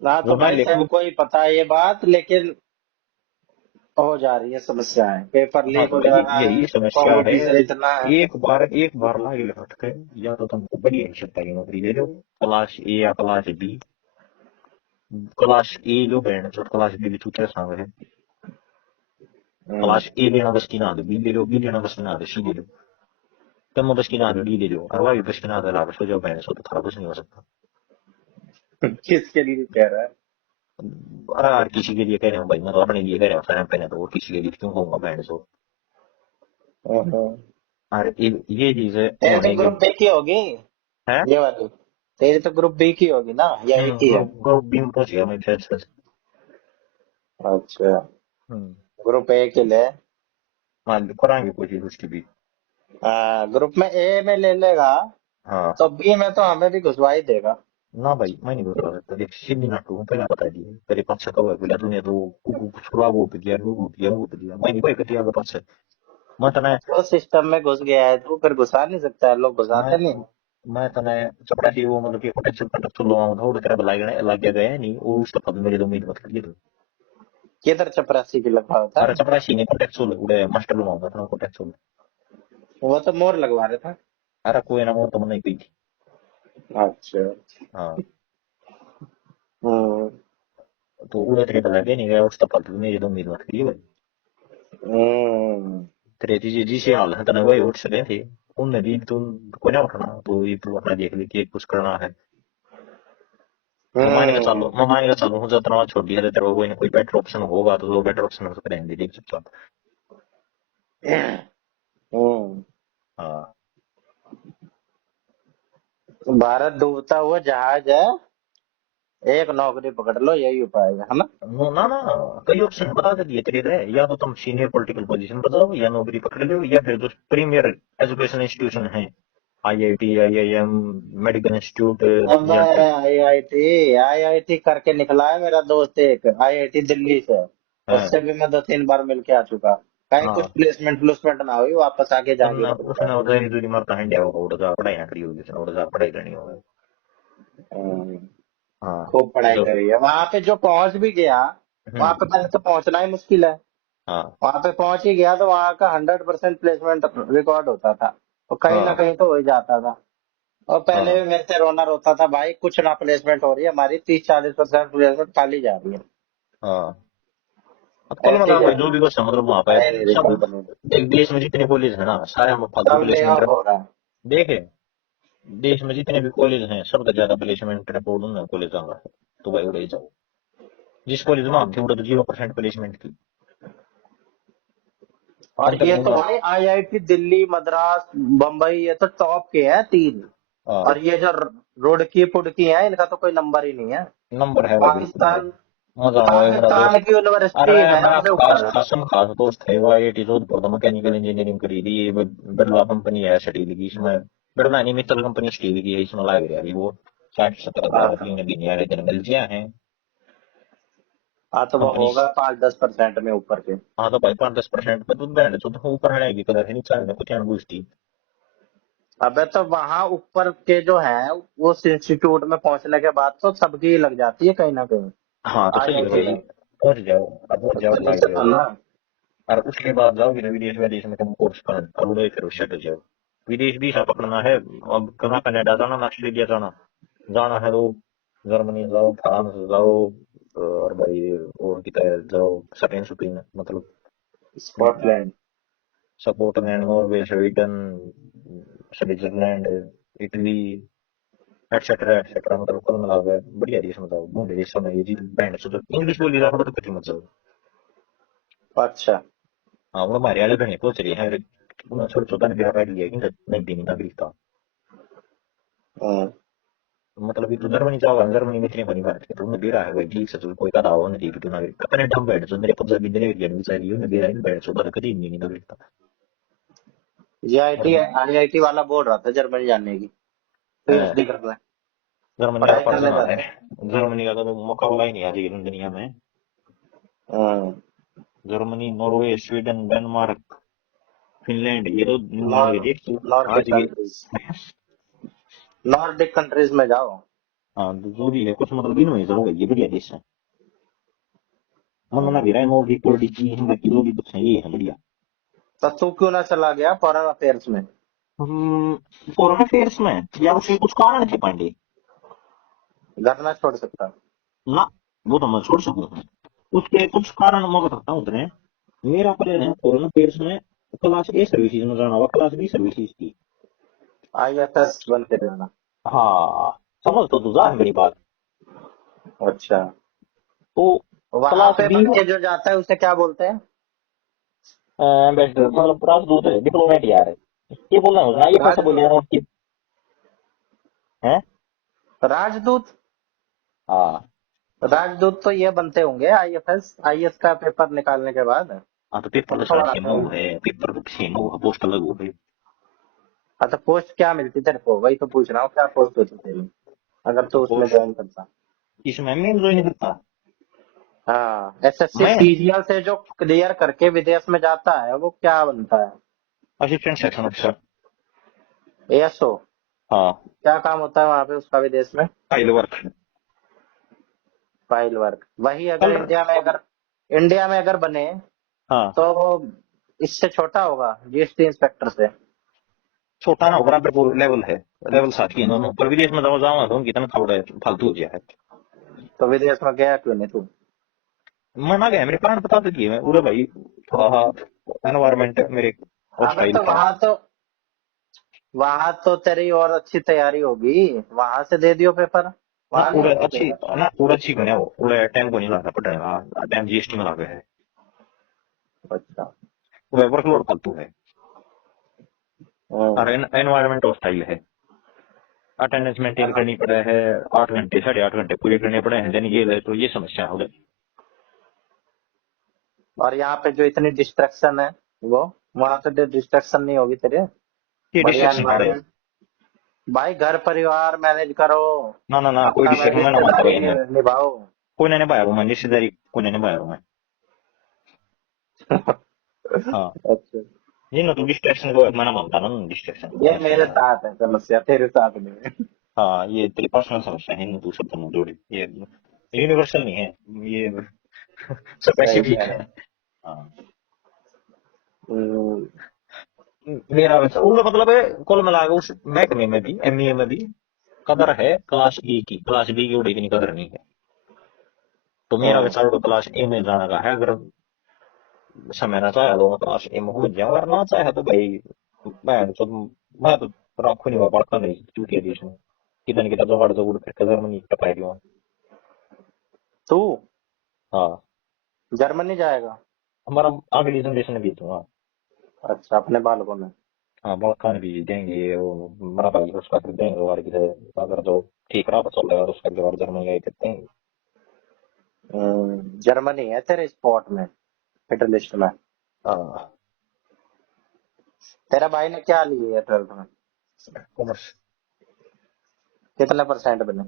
ना तो वो ना भाई लेकिन सबको ही पता है ये बात लेकिन हो जा रही है समस्याएं पेपर हाँ लीक तो हो जा रहा यही है समस्या है कंपटीशन इतना है एक बार लागे लटके या तो तुमको बढ़िया सरकारी नौकरी दे दो क्लास ए या क्लास बी क्लास ए जो बैंड जो क्लास बी भी चूतिया सांग है क्लास ए लेना बस की ना दो बी ले लो बी लेना बस की ना दो सी ले लो तुम बस की ना दो डी ले लो और वाई बस की ना दो लाभ सो जो बैंड सो तो थारा कुछ नहीं हो सकता किसके लिए कह रहा है अरे यार किसी के लिए कह रहे हो भाई मैं तो अपने लिए कह रहा हूँ फैन पहने तो और किसी के लिए क्यों कहूंगा बैंड सो और ये चीज है तेरी तो होने के ग्रुप बी की होगी है ये वाली तेरी तो ग्रुप बी की होगी ना या ए की है ग्रुप बी में पहुंच गया मैं फिर से अच्छा हम्म ग्रुप ए के लिए हाँ कराएंगे कोशिश उसकी भी ग्रुप में ए में ले लेगा हाँ तो बी में तो हमें भी घुसवा ही देगा ना भाई मैं नहीं बता सकता देख सीधी नाटू हूँ पहले बता दिए तेरे पास से कवर बोला तूने तो कुकू छुड़ा वो पे दिया वो पे दिया मैं नहीं कोई कटिया के पास से मैं तो तो सिस्टम में घुस गया है तो फिर घुसा नहीं सकता है लोग घुसाते नहीं मैं तने चपरासी वो मतलब कि पोटेंशियल कंडक्टर लोग थोड़ी तरह लग गया नहीं वो उसका पद मेरे तो उम्मीद मत करिए तो। किधर चपरासी की लगा होता अरे है? चपरासी ने पोटेंशियल उड़े मास्टर लोग था पोटेंशियल। वो तो मोर लगवा रहा था। अरे कोई ना वो तो नहीं पी थी। अच्छा। हाँ हम्म। तो उड़े तेरे लगे नहीं गया उसका पद मेरे तो उम्मीद मत करिए भाई। हम्म। तेरे जिसे हाल है तने वही उठ सके थे उनने भी तुम कोई ना उठना तो ये तू अपना देख ले कि कुछ करना है। हम्म। मैं मान के चालू हूँ जब तनाव छोड़ दिया तो तेरे को कोई ना कोई बेटर ऑप्शन होगा तो वो बेटर ऑप्शन उसको करेंगे देख सकता। हम्म। हाँ भारत डूबता हुआ जहाज है, एक नौकरी पकड़ लो, यही उपाय है ना? ना ना कई ऑप्शन बता दे दिए तेरे रे या तो तुम सीनियर पॉलिटिकल पोजीशन पर जाओ या नौकरी पकड़ लो या फिर जो प्रीमियर एजुकेशन इंस्टीट्यूशन है आईआईटी आईआईएम मेडिकल इंस्टीट्यूट अब या फिर आईआईटी करके निकला है मेरा दोस्त, एक आईआईटी दिल्ली से। हाँ उससे भी मैं 2-3 बार मिल के आ चुका। कहीं कुछ हाँ प्लेसमेंट प्लेसमेंट ना हुई, वापस आके जाके तुमने कर उसने लिया। उधर दूरी मारता है इंडिया को उड़ जा पढ़ाई करी होगी उसने उड़ जा पढ़ाई करनी होगी। हम्म, हाँ खूब पढ़ाई जो करी है। वहां पे जो पहुंच भी गया, वहां पे पहले तो पहुंचना ही मुश्किल है। हाँ वहां पे पहुंच ही गया तो वहां का 100% प्लेसमेंट रिकॉर्ड होता था। तो कहीं ना हाँ कहीं तो हो ही जाता था। और पहले हाँ भी मेरे से रोना रोता था, भाई कुछ ना प्लेसमेंट हो रही है हमारी, 30-40% प्लेसमेंट खाली जा रही है। हाँ अब कुल ऐसे मिला जा भाई जो भी कुछ है, मतलब वहाँ पे है नहीं सब रिकॉर्ड में। एक देश में जितने कॉलेज है ना सारे हम फालतू सब ले प्लेसमेंट ऑफ हो रहा है। देखे देश में जितने भी कॉलेज हैं सबसे ज्यादा प्लेसमेंट रिपोर्ट उन कॉलेज का है। तो भाई उड़े जाओ जिस कॉलेज में हम थे उड़े तो 0% प्लेसमेंट की। और अब तक ये तो दूंगा भाई आईआईटी दिल्ली, मद्रास, बम्बई, ये तो टॉप के हैं 3। और हाँ ये जो रुड़की पुड़की है, इनका तो कोई नंबर ही नहीं है। नंबर है भाई बिल्कुल है। पाकिस्तान मजा आया मेरा पाकिस्तान दोस्त। की यूनिवर्सिटी अरे है मेरा हमसे खास ऊपर। खासम खास दोस्त है वो आईआईटी जोधपुर का मैकेनिकल इंजीनियरिंग करी थी ये बिरला कंपनी है स्टील की इसमें बिरला नहीं मित्तल कंपनी स्टील की है इसमें लग रहा है वो 60-70 हजार हाँ। तीन महीने वाले दिन मिल गया है हाँ, तो वो कंपनी। होगा 5-10% में ऊपर के। हाँ तो भाई 5-10% पे तो बैंड तो ऊपर है कदर है नहीं चाहिए कुछ पूछती। अबे तो वहां ऊपर के जो है, उस इंस्टीट्यूट में पहुंचने के बाद तो सबकी ही लग जाती है कहीं ना कहीं। हाँ तो सही है आईआईटी भाई में पहुंच जाओ तो भाई नीचे जाओ। था ना। और उसके बाद जाओ फिर विदेश विदेश में तुम कोर्स करोगे फिर उससे तो जाओ विदेश भी सब पकड़ना है। अब कहाँ कनाडा जाना ना ऑस्ट्रेलिया जाना जाना है तो जर्मनी जाओ फ्रांस जाओ और भाई और की तरह जाओ स्पेन स्पेन मतलब Scotland. Scotland Norway Sweden Switzerland Italy etcetera etcetera मतलब कुल मिला के बढ़िया देश मतलब घूमने देश में ये जी बैंड से इंग्लिश बोली जाता तो कितनी मतलब। अच्छा। हाँ वो हमारे वाले बहने पहुंच रही है उन्हें छोटा छोटा ने बिहार लिया कि नहीं देनी नागरिकता। हम्म। मतलब कि तू जर्मनी जाओ जर्मनी में इतने बनी बात है तो उन्हें दे रहा है भाई ठीक से तू कोई का दावा नहीं दी तू नागरिकता अपने ढंग बैठ जो मेरे पद भी देने की चाहिए उन्हें दे रहा है बैठ छोटा कभी नहीं नागरिकता। ये आईआईटी वाला बोल रहा था जर्मनी जाने की, हाँ, पीएचडी करना है, जर्मनी का पढ़ाई करने पर्सनल है जाता है। जर्मनी का तो मुकाबला ही नहीं आज की दुनिया में। हम्म। Germany Norway Sweden Denmark Finland ये तो मान के नॉर देख तू नॉर्डिक आज की। कंट्रीज, नॉर्डिक कंट्रीज में जाओ। हाँ जो भी है कुछ मतलब दिन में जरूर ये बढ़िया देश है मन मना भी रहा है नॉर्डिक पॉलिटिक्स की हिंदी की जो भी कुछ है ये है बढ़िया। तो तू क्यों ना चला गया फॉरेन अफेयर्स में? फॉरेन अफेयर्स में या उसके कुछ कारण थे पांडे घर ना छोड़ सकता। ना वो तो मैं छोड़ सकूं उसके कुछ कारण मैं बताता हूँ तुम्हें। मेरा प्लान है फॉरेन अफेयर्स में क्लास ए सर्विसेज में जाना हुआ क्लास बी सर्विसेज की। आईएफएस बनते रहना। हाँ समझ तो तुझा है मेरी बात। अच्छा। तो वहां क्लास पे बी बन के जो जाता है उसे क्या बोलते हैं? एम्बेसडर मतलब राजदूत है डिप्लोमेट यार है ये बोलना है ना ये कैसा राजदूत। बोले है। राजदूत। हाँ राजदूत तो ये बनते होंगे आईएफएस, आईएएस का पेपर निकालने के बाद। हाँ तो पेपर तो सारे थोड़ा सेम सा। हो है पेपर तो सेम हो पोस्ट अलग हो गए। अच्छा, पोस्ट क्या मिलती तेरे को, वही तो पूछ रहा हूँ, क्या पोस्ट होती तेरी अगर तो तू उसमें पोस्ट ज्वाइन करता? इसमें मैं ज्वाइन करता हाँ, एसएससी मैं सीजीएल से जो क्लियर करके विदेश में जाता है वो क्या बनता है? Assistant section officer. एएसओ। हाँ, क्या काम होता है वहां पे उसका विदेश में? File work. File work. वही अगर कल, इंडिया में अगर बने हाँ, तो वो इससे छोटा होगा जीएसटी इंस्पेक्टर से। छोटा ना बराबर को लेवल है, लेवल साथ की है दोनों, पर विदेश में तो जाऊंगा तो उनकी तनख्वाह थोड़ा फालतू हो गया है। तो विदेश में गया क्यों नहीं तू? मना गया, मेरे प्लान बता दिए मैं पूरे भाई, थोड़ा सा एनवायरमेंट मेरे अबे हॉस्टाइल तो है। वहां तो तेरी और अच्छी तैयारी होगी, वहां से दे दियो पेपर। ना वहां नहीं पूरे होते अच्छी, पेपर। ना पूरा अच्छी बने वो पूरे टाइम को नहीं लाना पड़ेगा, टाइम जीएसटी में लागे है, अच्छा। पूरा वर्कलोड फालतू है। और हम्म। एनवायरमेंट हॉस्टाइल है, अटेंडेंस मेंटेन करनी पड़े है, 8 घंटे 8.5 घंटे पूरे करने पड़े हैं दैनिक, ये तो ये समस्या हो गई। और यहाँ पे जो इतनी डिस्ट्रक्शन है, वो वहां पे डिस्ट्रक्शन नहीं होगी तेरे? ये बढ़िया डिस्ट्रक्शन पड़े, एनवायरमेंट। भाई घर परिवार मैनेज करो, ना ना ना कोई अपना डिस्ट्रक्शन मैं ना मानता रिश्तेदारी भाई मैं, निभाओ। कोई नहीं निभाया मैं रिश्तेदारी, कोई नहीं निभाया मैं। हाँ, अच्छा। ये ना तो डिस्ट्रैक्शन को मैं ना मानता ना, डिस्ट्रैक्शन ये समस्या मेरे है। साथ है समस्या, तेरे साथ नहीं है। हाँ, ये तेरी पर्सनल समस्या है, तू सब दोनों जोड़ी, ये यूनिवर्सल नहीं है, ये सही स्पेसिफिक कह है। रहा है। हाँ, हम्म। मेरा वैसा वो मतलब है, कुल मिला के उस महकमे में भी, एमईए में भी कदर है क्लास ए की, क्लास बी की उड़ी इतनी कदर नहीं है। तो मेरा हम्म। विचार तो क्लास ए में जाने का है, अगर समय ना चाहे तो मैं क्लास ए में हो जाऊँ, अगर ना चाहे तो भाई मैं तो रखू नहीं, पढ़ता नहीं चूतिया देश में, कितने कितना जोगाड़ जोगड़ करके जर्मनी टपाई दियो। तू हाँ, जर्मनी जाएगा? हमारा अगली जनरेशन भी दूंगा। अच्छा, अपने बालकों में। हाँ, बल्कन भी देंगे वो, मेरा भाई उसका फिर देंगे और किसे, अगर जो ठीक रहा चल रहा है तो उसका अगली बार जर्मनी गए कहते हैं। जर्मनी है तेरे स्पॉट में, हिट लिस्ट में? हाँ, तेरा भाई ने क्या लिया है 12th में? कॉमर्स। कितने परसेंट बने?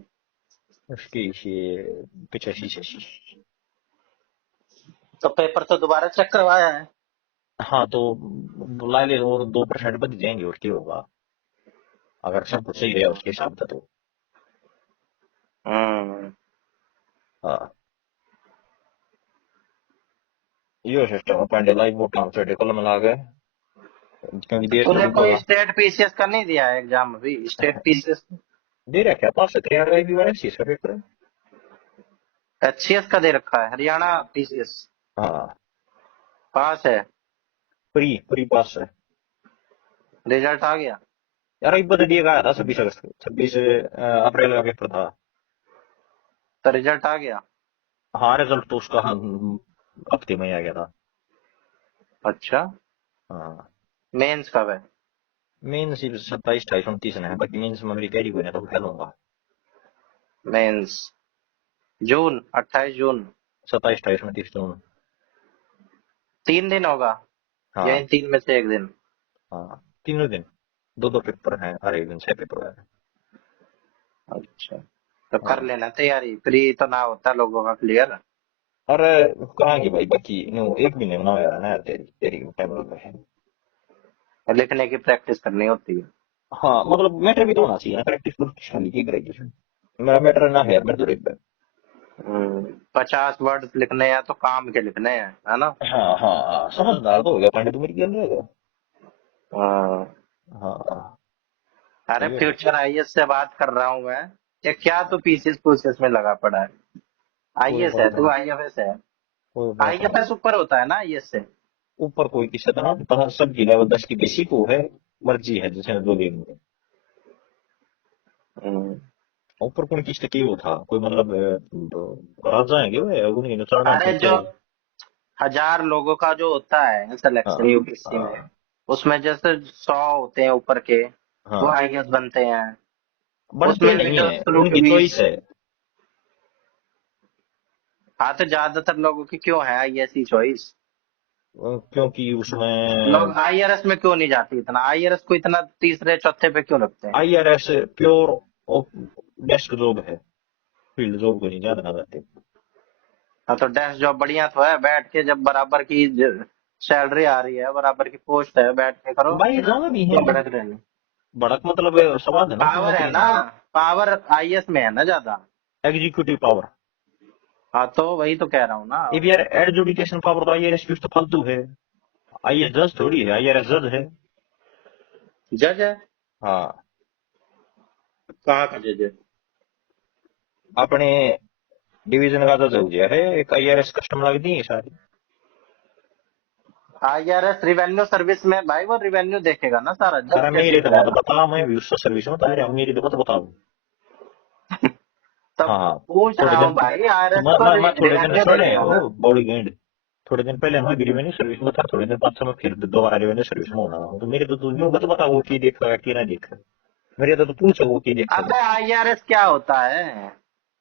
उसकी ये 85 86। तो पेपर तो दोबारा चेक करवाया है? हाँ, तो ला ले और 2% बच जाएंगे और क्या होगा, अगर सब कुछ सही गया उसके हिसाब से तो। हम्म। हाँ, ये सिस्टम है पहले लाइव वोटिंग से कल मिला गए, क्योंकि देश में तूने भी कोई होगा। स्टेट पीसीएस का नहीं दिया है एग्जाम अभी, स्टेट पीसीएस? दे रखा पास से तैयार भी वाला सी का पेपर है। एचसीएस का दे रखा है, हरियाणा पीसीएस? हाँ, पास है? प्री प्री पास है। रिजल्ट आ गया? यार एक बता दिया गया था 26 अगस्त को, 26 अप्रैल का पेपर था। तो रिजल्ट आ गया? हाँ, रिजल्ट तो उसका हफ्ते में ही आ गया था। अच्छा। हाँ, मेंस कब है? मेन सिर्फ 27 28 29 है, बाकी मेन्स में मेरी तैयारी हुई ना तो उठा लूंगा। मेंस जून, 28 जून। 27 28 29 जून। 3 दिन होगा या हाँ इन 3 में से एक दिन? हाँ, तीनों दिन, दो दो पेपर हैं, हर एक दिन 6 पेपर है। अच्छा, तो कर हाँ, लेना तैयारी, प्री तो ना होता लोगों का क्लियर। अरे कहाँ की भाई, बाकी एक भी नहीं बना यार ना, तेरी तेरी टाइम है। लिखने की प्रैक्टिस करनी होती है। हाँ, मतलब मैटर भी तो होना चाहिए ना, प्रैक्टिस प्रैक्टिस खाली की करेगी। मेरा मैटर ना है, मैं तो रेप है। 50 वर्ड लिखने हैं तो काम के लिखने हैं, है ना? हाँ हाँ हाँ, समझदार तो हो गया पंडित, मेरी क्या रहेगा। हाँ। हाँ, अरे ये फ्यूचर आईएएस से बात कर रहा हूँ मैं। ये क्या तू पीसीएस प्रोसेस में लगा पड़ा है? कोई आईएएस है बात तू, नहीं, आईएफएस है? कोई बात नहीं। आईएफएस ऊपर होता है ना आईएएस से? ऊपर कोई किसी तरह पता, सबकी लेवल 10 की बेसिक वो है, मर्जी है जिसने जो देंगे। हम्म। ऊपर कौन किसने की वो था, कोई मतलब राजा है क्या वो, उन्हीं ने चढ़ना अरे पड़ता जो है। 1000 लोगों का जो होता है हाँ सिलेक्शन यूपीएससी में, हाँ उसमें जैसे 100 होते हैं ऊपर के, वो हाँ, आईएएस बनते हैं। बनते उसमें भी नहीं जो है, शुरू के उनकी 20। चॉइस है। हाँ, तो ज्यादातर लोगों की क्यों है आईएएस की चॉइस? क्योंकि लोग उसमें आईआरएस में क्यों नहीं जाते, इतना आईआरएस को इतना तीसरे चौथे पे क्यों रखते हैं? आईआरएस प्योर डेस्क जॉब है, फील्ड जॉब को नहीं ज्यादा ना जाते। हाँ, तो डेस्क जॉब बढ़िया तो है, बैठ के जब बराबर की सैलरी आ रही है, बराबर की पोस्ट है, बैठ के करो। भाई जहाँ भी है, तो बढ़त रहनी। भड़क मतलब सवाल है ना पावर है ना, पावर आईएएस में है ना ज्यादा। Executive power. हाँ तो वही तो कह रहा हूँ ना। अब यार एडजुडिकेशन पावर तो आईआरएस की तो फालतू है। आईएएस जज थोड़ी है, आईआरएस जज है। जज है? हाँ, कहाँ का जज है? अपने डिवीजन का जज हो गया है, एक आईआरएस कस्टम लगती है सारी। आईआरएस रिवेन्यू सर्विस में भाई, वो रिवेन्यू देखेगा ना सारा, जज अरे कैसे मेरी तो बात करेगा? बता, मैं भी उस सर्विस में बता रहा हूँ, मेरी तो बात बताओ। तब हाँ, पूछ थोड़े रहा दिन हूँ भाई, तो आईआरएस तो मैं थोड़े दिन रिवेन्यू सुने देखेगा ना। ओ बॉडी गेंड, थोड़े दिन पहले मैं रिवेन्यू सर्विस में था, थोड़े दिन बाद से मैं फिर दोबारा रिवेन्यू सर्विस में होना हूँ, तो मेरे तो तू यूं बता बता वो की देखा कि ना देखा। मेरे तो पूछो वो की देखा। अबे आईआरएस क्या होता है?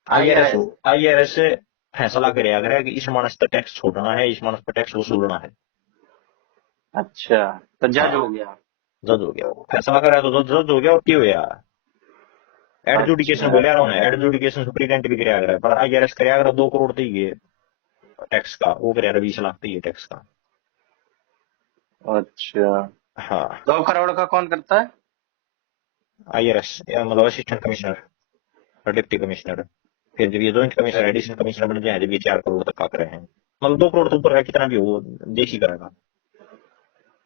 IRS, IRS. आईआरएस फैसला करे अगर कि इस मानस पर टैक्स छोड़ना है, इस मानस पर टैक्स वसूलना है। अच्छा, तो जज हाँ, हो गया। जज हो गया वो, फैसला करा तो जज हो गया और क्यों हुआ। एडजुडिकेशन अच्छा। बोलिया उन्होंने, एडजुडिकेशन सुप्रीटेंडेंट भी कराया गया, पर आईआरएस कराया गया 2 करोड़ दी गए टैक्स का, वो कराया 20 लाख दी टैक्स का। अच्छा, हाँ, 2 करोड़ का कौन करता है? आईआरएस मतलब असिस्टेंट कमिश्नर और डिप्टी कमिश्नर। फिर जब ये जॉइंट कमिश्नर एडिशनल कमिश्नर बन जाए, जब ये 4 करोड़ तक का रहे हैं, मतलब 2 करोड़ तो ऊपर का कितना भी हो, देश ही करेगा।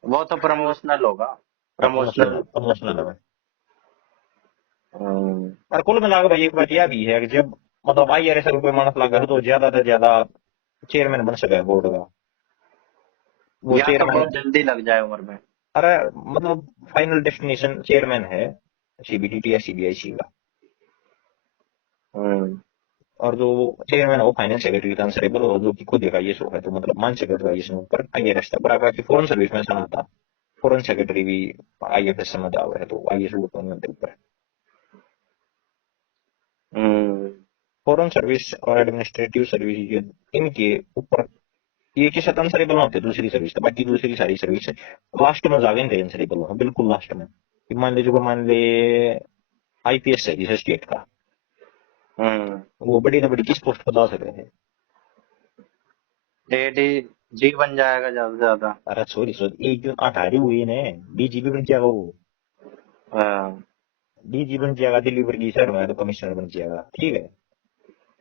वो तो प्रमोशनल होगा। Promotional promotional. प्रमोशनल है। हम्म। और कुल मिलाकर भाई एक बात यह भी है कि जब मतलब आईआरएस रुपये मानस लगा तो ज्यादा से ज्यादा चेयरमैन बन सके बोर्ड का, वो या तो चेयरमैन। बहुत जल्दी लग जाए उम्र में। अरे मतलब फाइनल डेस्टिनेशन चेयरमैन है सीबीडीटी या सीबीआईसी का। हम्म। और जो चेयरमैन है वो फाइनेंस सेक्रेटरी का आंसरेबल, और जो कि खुद का ये शो है, तो मतलब मान सकते हो ये ऊपर आईएएस था, पर बाकी फॉरेन सर्विस में सना था, फॉरेन सेक्रेटरी भी आईएफएस में जाओ है, तो आईएएस ऊपर। हम्म। फॉरेन सर्विस और एडमिनिस्ट्रेटिव सर्विस ये इनके ऊपर ये के साथ आंसरेबल होते, दूसरी सर्विस तो बाकी दूसरी सारी सर्विस लास्ट में जागे थे आंसरेबल हो, बिल्कुल लास्ट में। कि मान ले आईपीएस है जिसे स्टेट का, हम्म। वो बड़ी ना बड़ी किस पोस्ट पर जा सकते हैं। एडी जी बन जाएगा ज्यादा से ज्यादा। अरे सॉरी सॉरी, एक जो 18 हुई ने डीजीपी बन जाएगा वो, हाँ। डीजी बन जाएगा, दिल्ली पर की सर में तो कमिश्नर बन जाएगा, ठीक है।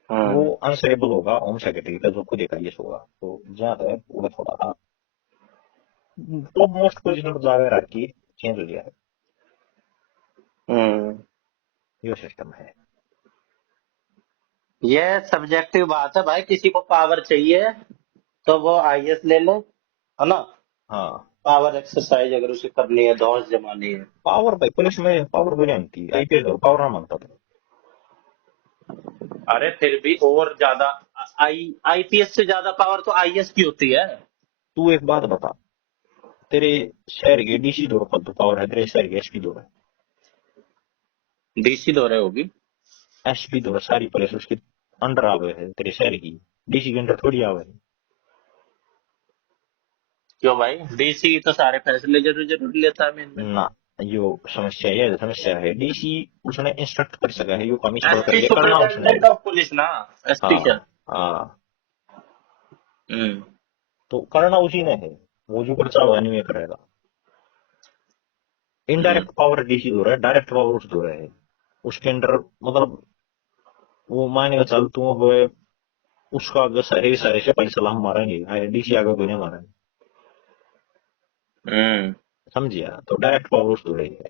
वो हम्म। अनसरेबल होगा होम सेक्रेटरी का, जो खुद एक होगा, तो जहाँ तक वो थोड़ा टॉप मोस्ट पोजिशन पर जाकर रखी चेंज हो गया है, हम्म। ये सिस्टम है। ये सब्जेक्टिव बात है भाई, किसी को पावर चाहिए तो वो आईएएस ले लो, है ना। हाँ, पावर एक्सरसाइज अगर उसे करनी है, धौंस जमानी है। पावर भाई पुलिस में पावर हो जानती है, आईपीएस और पावर ना मानता था। अरे फिर भी और ज्यादा, आईपीएस से ज्यादा पावर तो आईएएस की होती है। तू एक बात बता, तेरे शहर के डीसी दो पर तो पावर है, तेरे शहर के एसपी दो है, डीसी दौरे होगी। एसपी दो है, सारी पुलिस उसके अंडर आवे है तेरे शहर की, डीसी के अंडर थोड़ी आवे है। क्यों भाई, डीसी तो सारे फैसले जरूर जरूर लेता है मेन में। ना, यो समस्या है, समस्या है डीसी उसने इंस्ट्रक्ट कर सका है, यो काम इस पर एसपी करिए करना उसने है। सुपरिटेंडेंट ऑफ पुलिस ना, एसपी हाँ, क्या। हाँ, हम्म। तो करना उसी ने है, वो जो कर चाहो नहीं करेगा। हम्म। इनडायरेक्ट पावर डीसी दो रहा है, डायरेक्ट पावर उस दो रहा है, उसके अंडर मतलब वो मानेगा चल तू अब उसका अगर सारे सारे से पैसा हम मारेंगे, डीसी आगे कोई नहीं मारेंगे, हम्म। समझिया, तो डायरेक्ट पावर उस दो रही है।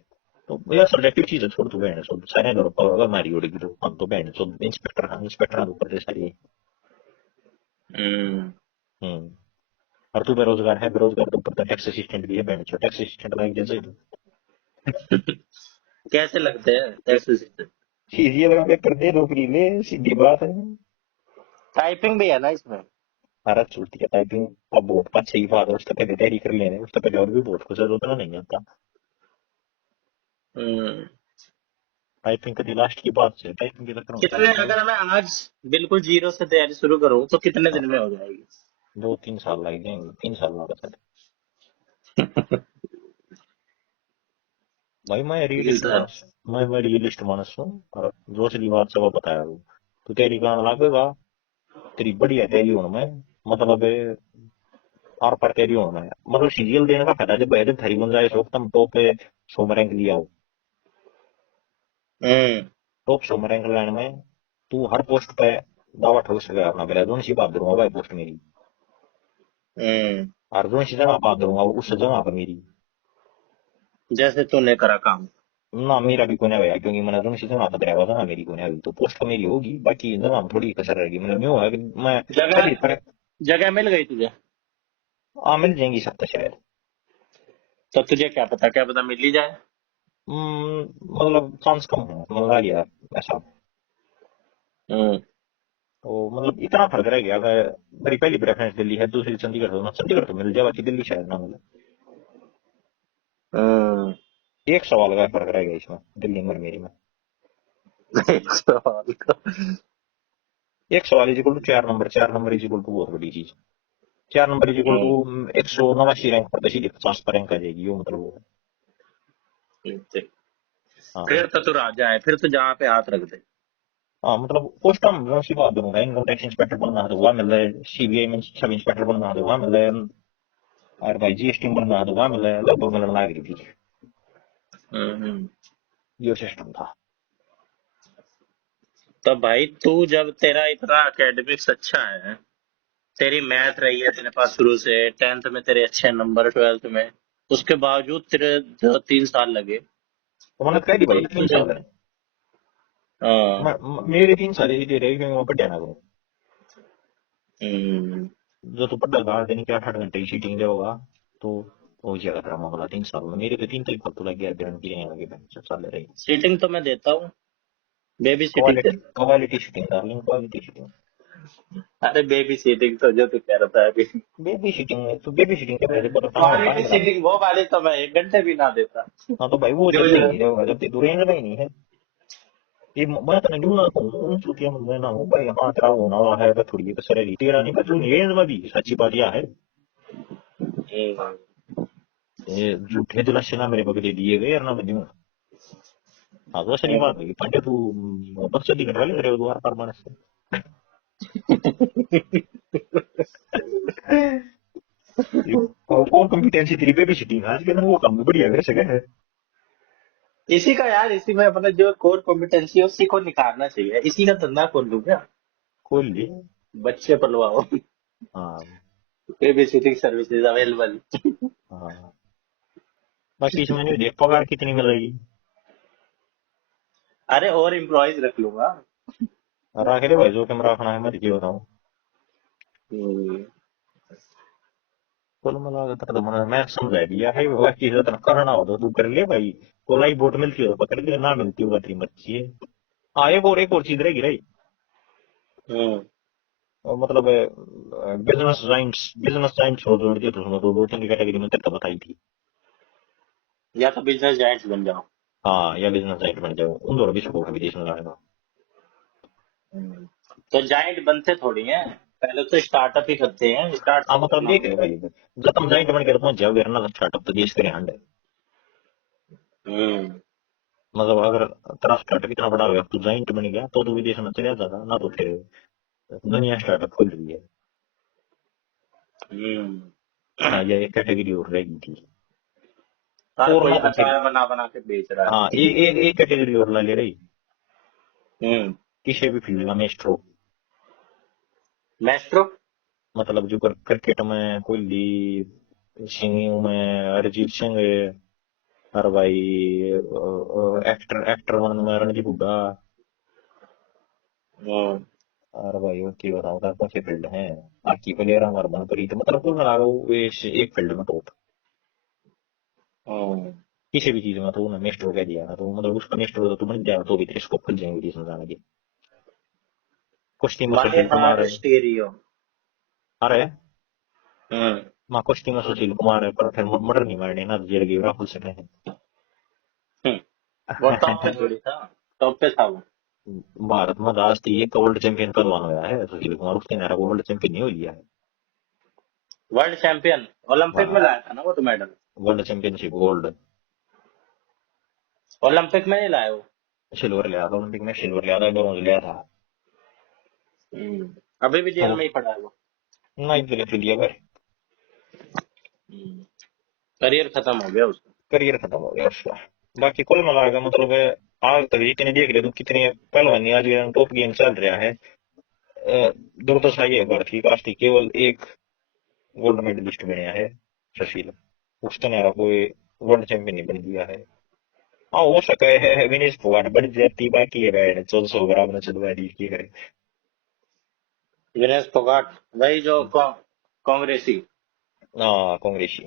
तो यह सब्जेक्टिव चीज है, छोड़ तू बहन सो सारे दो पावर अगर मारी उड़ेगी तो हम तो बहन सो इंस्पेक्टर, इंस्पेक्टर ऊपर से सारी। हम्म। हम्म। और तू बेरोजगार है, बेरोजगार के ऊपर तो टैक्स असिस्टेंट भी है, बहन चो टैक्स असिस्टेंट लाइक जैसे कैसे लगते हैं टैक्स असिस्टेंट? सीधी अगर पेपर दे नौकरी में, सीधी बात है। टाइपिंग भी है ना इसमें? भारत छूटती है टाइपिंग, अब बहुत अच्छी बात है, उससे पहले तैयारी कर लेने, उससे पहले और भी बहुत कुछ है जो उतना नहीं आता। हम्म। टाइपिंग कभी लास्ट की बात है, टाइपिंग के चक्कर में कितने, टाइपिंग अगर मैं आज बिल्कुल जीरो से तैयारी शुरू करूँ तो कितने दिन में हो जाएगी? 2-3 साल लग जाएंगे, 3 साल लगा। भाई मैं तीन रियलिस्ट साल मानस, मैं रियलिस्ट मानस हूँ, और जो असली बात सब बताया वो, तो तेरी गान लागेगा, तेरी बढ़िया तेरी होना मैं, मतलब आर पर तेरी होना है, मतलब सीरियल देने का फायदा जब बैठे थारी बन जाए, सो तुम टॉप पे 100 रैंक लिया हो, टॉप 100 में रैंक लाइन में तू हर पोस्ट पे दावा ठोक सकेगा अपना, पहले दोनों सी बात करूंगा भाई पोस्ट मेरी, और दोनों सी जगह बात करूंगा उस जगह पर मेरी जैसे तूने करा काम। ना, मेरा भी कोने गया क्योंकि मैंने दोनों सी जगह पर रहेगा ना, मेरी कोने अभी तो पोस्ट तो मेरी होगी, बाकी जगह में थोड़ी कसर रहेगी। मतलब यूं है कि मैं जगह पहली पर जगह मिल गई तुझे? मिल जाएंगी सब तो शायद। तो तुझे क्या पता मिल ही जाए। मतलब चांस कम है, मतलब यार ऐसा। हम्म तो मतलब इतना फर्क रह गया, अगर मेरी पहली प्रेफरेंस दिल्ली है, दूसरी चंडीगढ़ हो ना, चंडीगढ़ तो मिल जाए, बाकी दिल्ली शायद ना मिले। हम्म। एक सवाल का फर्क रह गया इसमें, दिल्ली में और मेरी में। एक सवाल का। एक सवाल is equal to 4 number, 4 number is equal to बहुत बड़ी चीज। 4 number is equal to hmm. 189 rank पर, सीधे 50 पर रैंक आ जाएगी, यो मतलब वो है। हाँ फिर तो तू राजा है, फिर तो जहाँ पे हाथ रख दे। हाँ, मतलब पोस्ट हम मैं उसी बात दूंगा, इनकम टैक्स इंस्पेक्टर बनना है तो वहाँ मिल रहा है, सीबीआई में सब इंस्पेक्टर बनना है तो वहाँ मिल रहा है, और भाई जीएसटी बनना है तो वहाँ मिल रहा है, लगभग मिलने लग रही थी। हम्म। ये सिस्टम था। तो भाई तू जब तेरा इतना एकेडमिक्स अच्छा है, तेरी मैथ रही है तेरे पास शुरू से, 10th में तेरे अच्छे नंबर, 12th में, उसके बावजूद तेरे जो 3 साल लगे, तो मैंने कह दी तो भाई तीन तुझे। साल है। हाँ। मेरे 3 साल ही दे रहे क्योंकि मैं पढ़ा ना करूँ। हम्म। जो तू पढ़ा था दिन के 8 8 घंटे की सीटिंग देगा तो हो जाएगा तेरा मामला 3 साल में। मेरे तो 3 तक तो लग गया, गारंटी है लगे 5 साल रही। सीटिंग तो मैं देता हूँ, बेबी सीटिंग क्वालिटी देता quality sitting darling, quality sitting. हूँ। अरे बेबी सीटिंग तो जो तू कह रहा था अभी। बेबी सीटिंग में तो बेबी सीटिंग के पैसे पर काम होता है क्वालिटी मेरा। सीटिंग वो वाली तो मैं 1 घंटे भी ना देता। हाँ तो भाई वो जो जल्दी जो नहीं रहेगा जब तक तू रेंज में ही नहीं है। ये मैं तो नहीं ना कहूँ चुतिया मैं ना हूँ भाई, हाँ तेरा होना वाला है थोड़ी कसर है तेरा नहीं, पर तू रेंज में भी सच्ची बात यह है। हम्म। ये झूठे दिलासे ना मेरे बगले दिए गए और ना मैं दूं। हाँ तो असली बात है पंडित तू बच्चे दिखने वाले तेरे द्वार पर मन से। और कॉम्पिटेंसी तेरी पे भी सीटिंग आज के ना वो काम भी बढ़िया कर सके है। इसी का यार, इसी में अपना जो कोर कॉम्पिटेंसी है उसी को निखारना चाहिए, इसी का धंधा खोल लूं क्या? खोल ली। बच्चे पलवाओ। हाँ बेबी सिटिंग सर्विसेज अवेलेबल। हाँ, बाकी इसमें नहीं देख पगार कितनी मिलेगी। अरे और एम्प्लॉयज रख लूंगा। रख दे भाई, जो कैमरा रखना है मैं तुझे बताऊँ। हम्म। कुल मिला के तो मैं समझा दिया है, बाकी जो तेरा करना हो तो तू कर ले भाई। कोलाई बोट मिलती हो तो पकड़ ले, ना मिलती होगा तेरी मर्जी है। हाँ एक और चीज रहेगी रही। हम्म। मतलब बिजनेस साइंस हो जोड़ दिया तो उसमें तो 2 3 की कैटेगरी में तेरे को बताई थी। या तो बिजनेस जायंट्स बन जाओ। हाँ या बिजनेस साइड बन जाओ, उन दोनों भी स्कोप है विदेश में जाने का। तो जायंट बनते थोड़ी हैं, पहले तो स्टार्टअप ही करते हैं, स्टार्ट हाँ से मतलब करना देख होता ले भाई, जब तुम जाएंगे बन के पहुंच जाओगे ना स्टार्टअप तो देश तेरे हंड है। है। हम्म। मतलब अगर तेरा स्टार्टअप इतना बड़ा हो गया तू जाइंट बन गया तो तू विदेश में चले जाता ना, तो फिर दुनिया स्टार्टअप खुल रही है। हम्म। हाँ ये एक कैटेगरी और रहेगी थी। हर और कोई ना तो फिर अचार बना बना के बेच रहा हाँ है। एक कैटेगरी और ला ले रही, हम्म। किसी भी फील्ड में मेस्ट्रो। मैस्ट्रो। मतलब जो क्रिकेट में कोहली, सिंगिंग में अरिजीत सिंह है, और भाई एक्टर एक्टर वन में रणदीप हुड्डा, हम्म। और भाई और की बताऊँ था कौन से फील्ड हैं, बाकी प्लेयर हमारे मन पर ही थे, मतलब कुल मिला वो एक फील्ड में टॉप। हम्म। किसी भी चीज में तो उन्होंने मेस्ट्रो कह दिया ना, तो मतलब उसका मेस्ट्रो तो बन जाएगा तो भी तेरे स्कोप खुल जाएंगे विदेश में जाने के। कुश्ती में माय सुशील कुमार हार्ट है। स्टीरियो। अरे हम्म। माँ कुश्ती में सुशील कुमार है, पर फिर मर्डर नहीं मारने ना जेल की राहुल से कहें। हम्म। वो टॉप पे थोड़ी था, टॉप पे था वो। भारत में आज तक एक वर्ल्ड चैंपियन पहलवान हुआ है सुशील कुमार, उसके नारा को वर्ल्ड चैंपियन नहीं हो लिया है। वर्ल्ड चैंपियन ओलंपिक में हाँ लाया था ना वो तो medal. World championship gold. Olympic में नहीं लाया वो। सिल्वर लिया था ओलंपिक में, सिल्वर लिया था, ब्रॉन्ज लिया था। हम्म। अभी भी जेल तो में ही पड़ा है वो। नहीं फिर लिया कर। करियर खत्म हो गया उसका। करियर खत्म हो गया उसका। बाकी कुल मिला के मतलब है आज तक जितने देख ले तो कितने पहलवानी आज टॉप गेम चल रहा है। दुर्दशा ये है भारत की काश थी, केवल एक गोल्ड मेडलिस्ट बना है सुशील, उसने कोई वर्ल्ड चैंपियन नहीं बन दिया है। हाँ हो सके है विनेश फोगाट बढ़ जाती, बाकी है बैड 1400 ग्राम ने चलवा दी की करे। विनेश फोगाट, वही जो कांग्रेसी। हाँ कांग्रेसी।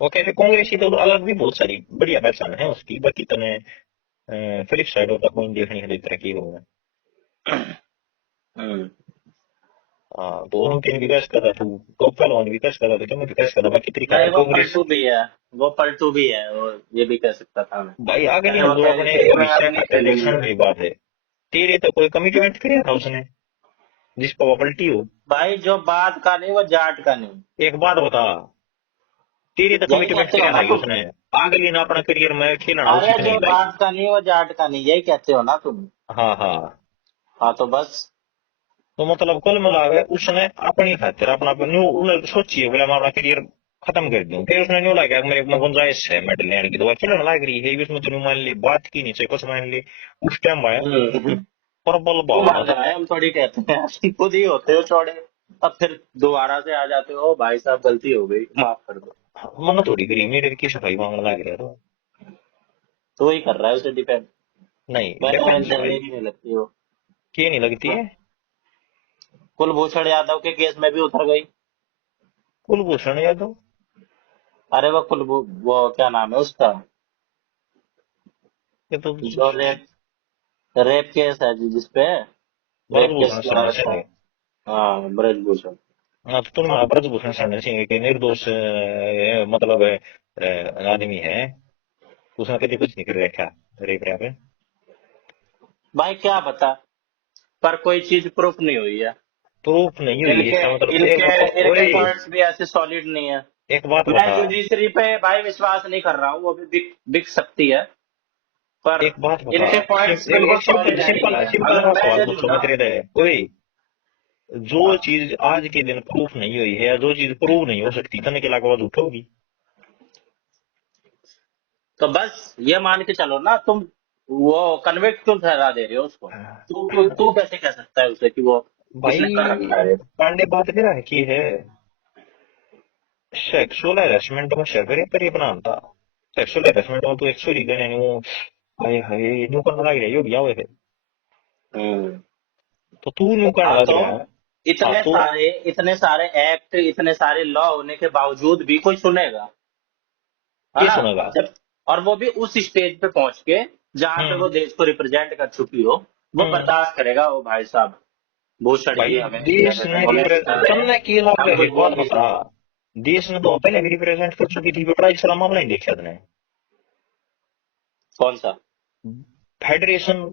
वो कहते कांग्रेसी तो अलग भी बहुत सारी बढ़िया पहचान है उसकी, बाकी तने फ्लिप साइड होता कोई देखने की तरह की होगा। हम्म। हाँ तो उनके विकास कर रहा तू, तो पहलवान विकास कर रहा था, क्यों विकास कर रहा बाकी तरीका नहीं, है वो कांग्रेस। पलटू भी है, वो पलटू भी है, वो ये भी कह सकता था मैं। भाई आगे नहीं पहले वो जो कह रही अपने थी कि मैं भविष्य अब नहीं खाते खेलूंगी। देखने की बात है। तेरे तो कोई कमिटमेंट किया था उसने जिस पर वो पलटी हो? भाई जो बात का नहीं वो जाट का नहीं। एक बात बता, तेरी तो यही कमिटमेंट कहते हो किया था ना कि तुम। उसने आगे लेना अपना करियर में खेलना अरे उचित नहीं जो लगी। बात का नहीं वो जाट का नहीं, यही कहते हो ना तुम। हाँ हाँ। हाँ तो बस। तो मतलब कुल मिला के उसने अपनी खातिर अपना न्यू उन्हें सोचिए बोले मैं अपना करियर खत्म कर दूं, फिर उसने न्यू लगा मेरे में गुंजाइश है मेडल लेने की, तो वो खेलने लग रही है उसमें तुमने मान ली बात की नहीं चाहिए कुछ मान ली उस टाइम आया हम्म। प्रबल तुम भावना। मान रहे हैं, हम थोड़ी कहते हैं, तुम खुद ही होते हो चौड़े। अब फिर दोबारा से आ जाते हो, भाई साहब गलती हो गई, माफ कर दो। मन थोड़ी करी मेरे की सफाई मांगने लग रहा तो। तो वही कर रहा है, उसे डिपेंड। नहीं वैसे डिफेंस मेरी भाई मेरी नहीं लगती वो। की नहीं लगती है। कुलभूषण यादव के केस में भी उतर गई। कुलभूषण यादव अरे वो वो क्या नाम है उसका, ये तो जो रेप रेप केस है जिसपे रेप केस ब्रजभूषण चला शरण रखा सिंह। है। हाँ, ब्रजभूषण। हाँ तो तुम ब्रजभूषण शरण सिंह के निर्दोष मतलब आदमी है, उसने कभी कुछ नहीं कर रखा रेप रैप। भाई क्या बता, पर कोई चीज प्रूफ नहीं हुई है। प्रूफ नहीं हुई है इनके इसका मतलब एक इनके बताओ इनके ओए, पॉइंट्स भी ऐसे सॉलिड नहीं है। एक बात मैं बता, जुडिशरी पे भाई विश्वास नहीं कर रहा हूँ, वो भी बिक सकती है, पर एक बात बता, इनके पॉइंट्स बिल्कुल एक सिंपल सॉलिड है नहीं सिंपल है। सिंपल अगर सा मैं सवाल जज हूँ पूछो ना। मैं तेरे से, ओए जो हाँ, चीज आज के दिन प्रूफ नहीं हुई है या जो चीज प्रूव नहीं हो सकती तने के अलावा वो झूठ होगी। तो बस ये मान के चलो ना तुम, वो कन्विक्ट क्यों ठहरा दे रहे हो उसको। तू कैसे कह सकता है उसे कि वो उसने कर भाई रखा है। पांडे बात मेरा है कि है सेक्सुअल हैरेसमेंट में शेयर पर ये बनाता, सेक्सुअल हैरेसमेंट में तो एक सॉरी देने वो हाय हाय न्यू करने लग रहा है यो भी आवे है। हम्म। तो तू न्यू करने हाँ लग तो रहा है। हाँ इतने तो सारे इतने सारे एक्ट, इतने सारे लॉ होने के बावजूद भी कोई सुनेगा, है ये ना। सुनेगा। जब और वो भी उस स्टेज पे पहुंच के जहां पे हम्म वो देश को रिप्रेजेंट कर चुकी हो, वो हम्म। बर्दाश्त करेगा। ओ भाई साहब, भूषण भाई जी हमें नहीं कह देश रहे थे, ने हमें नहीं कह रहे तुमने की लाभ हम कुछ एक बोल बात नहीं बता, सकते। देश ने तो पहले भी रिप्रेजेंट कर चुकी थी, बड़ा सारा मामला ही देखा तुमने। कौन सा। फेडरेशन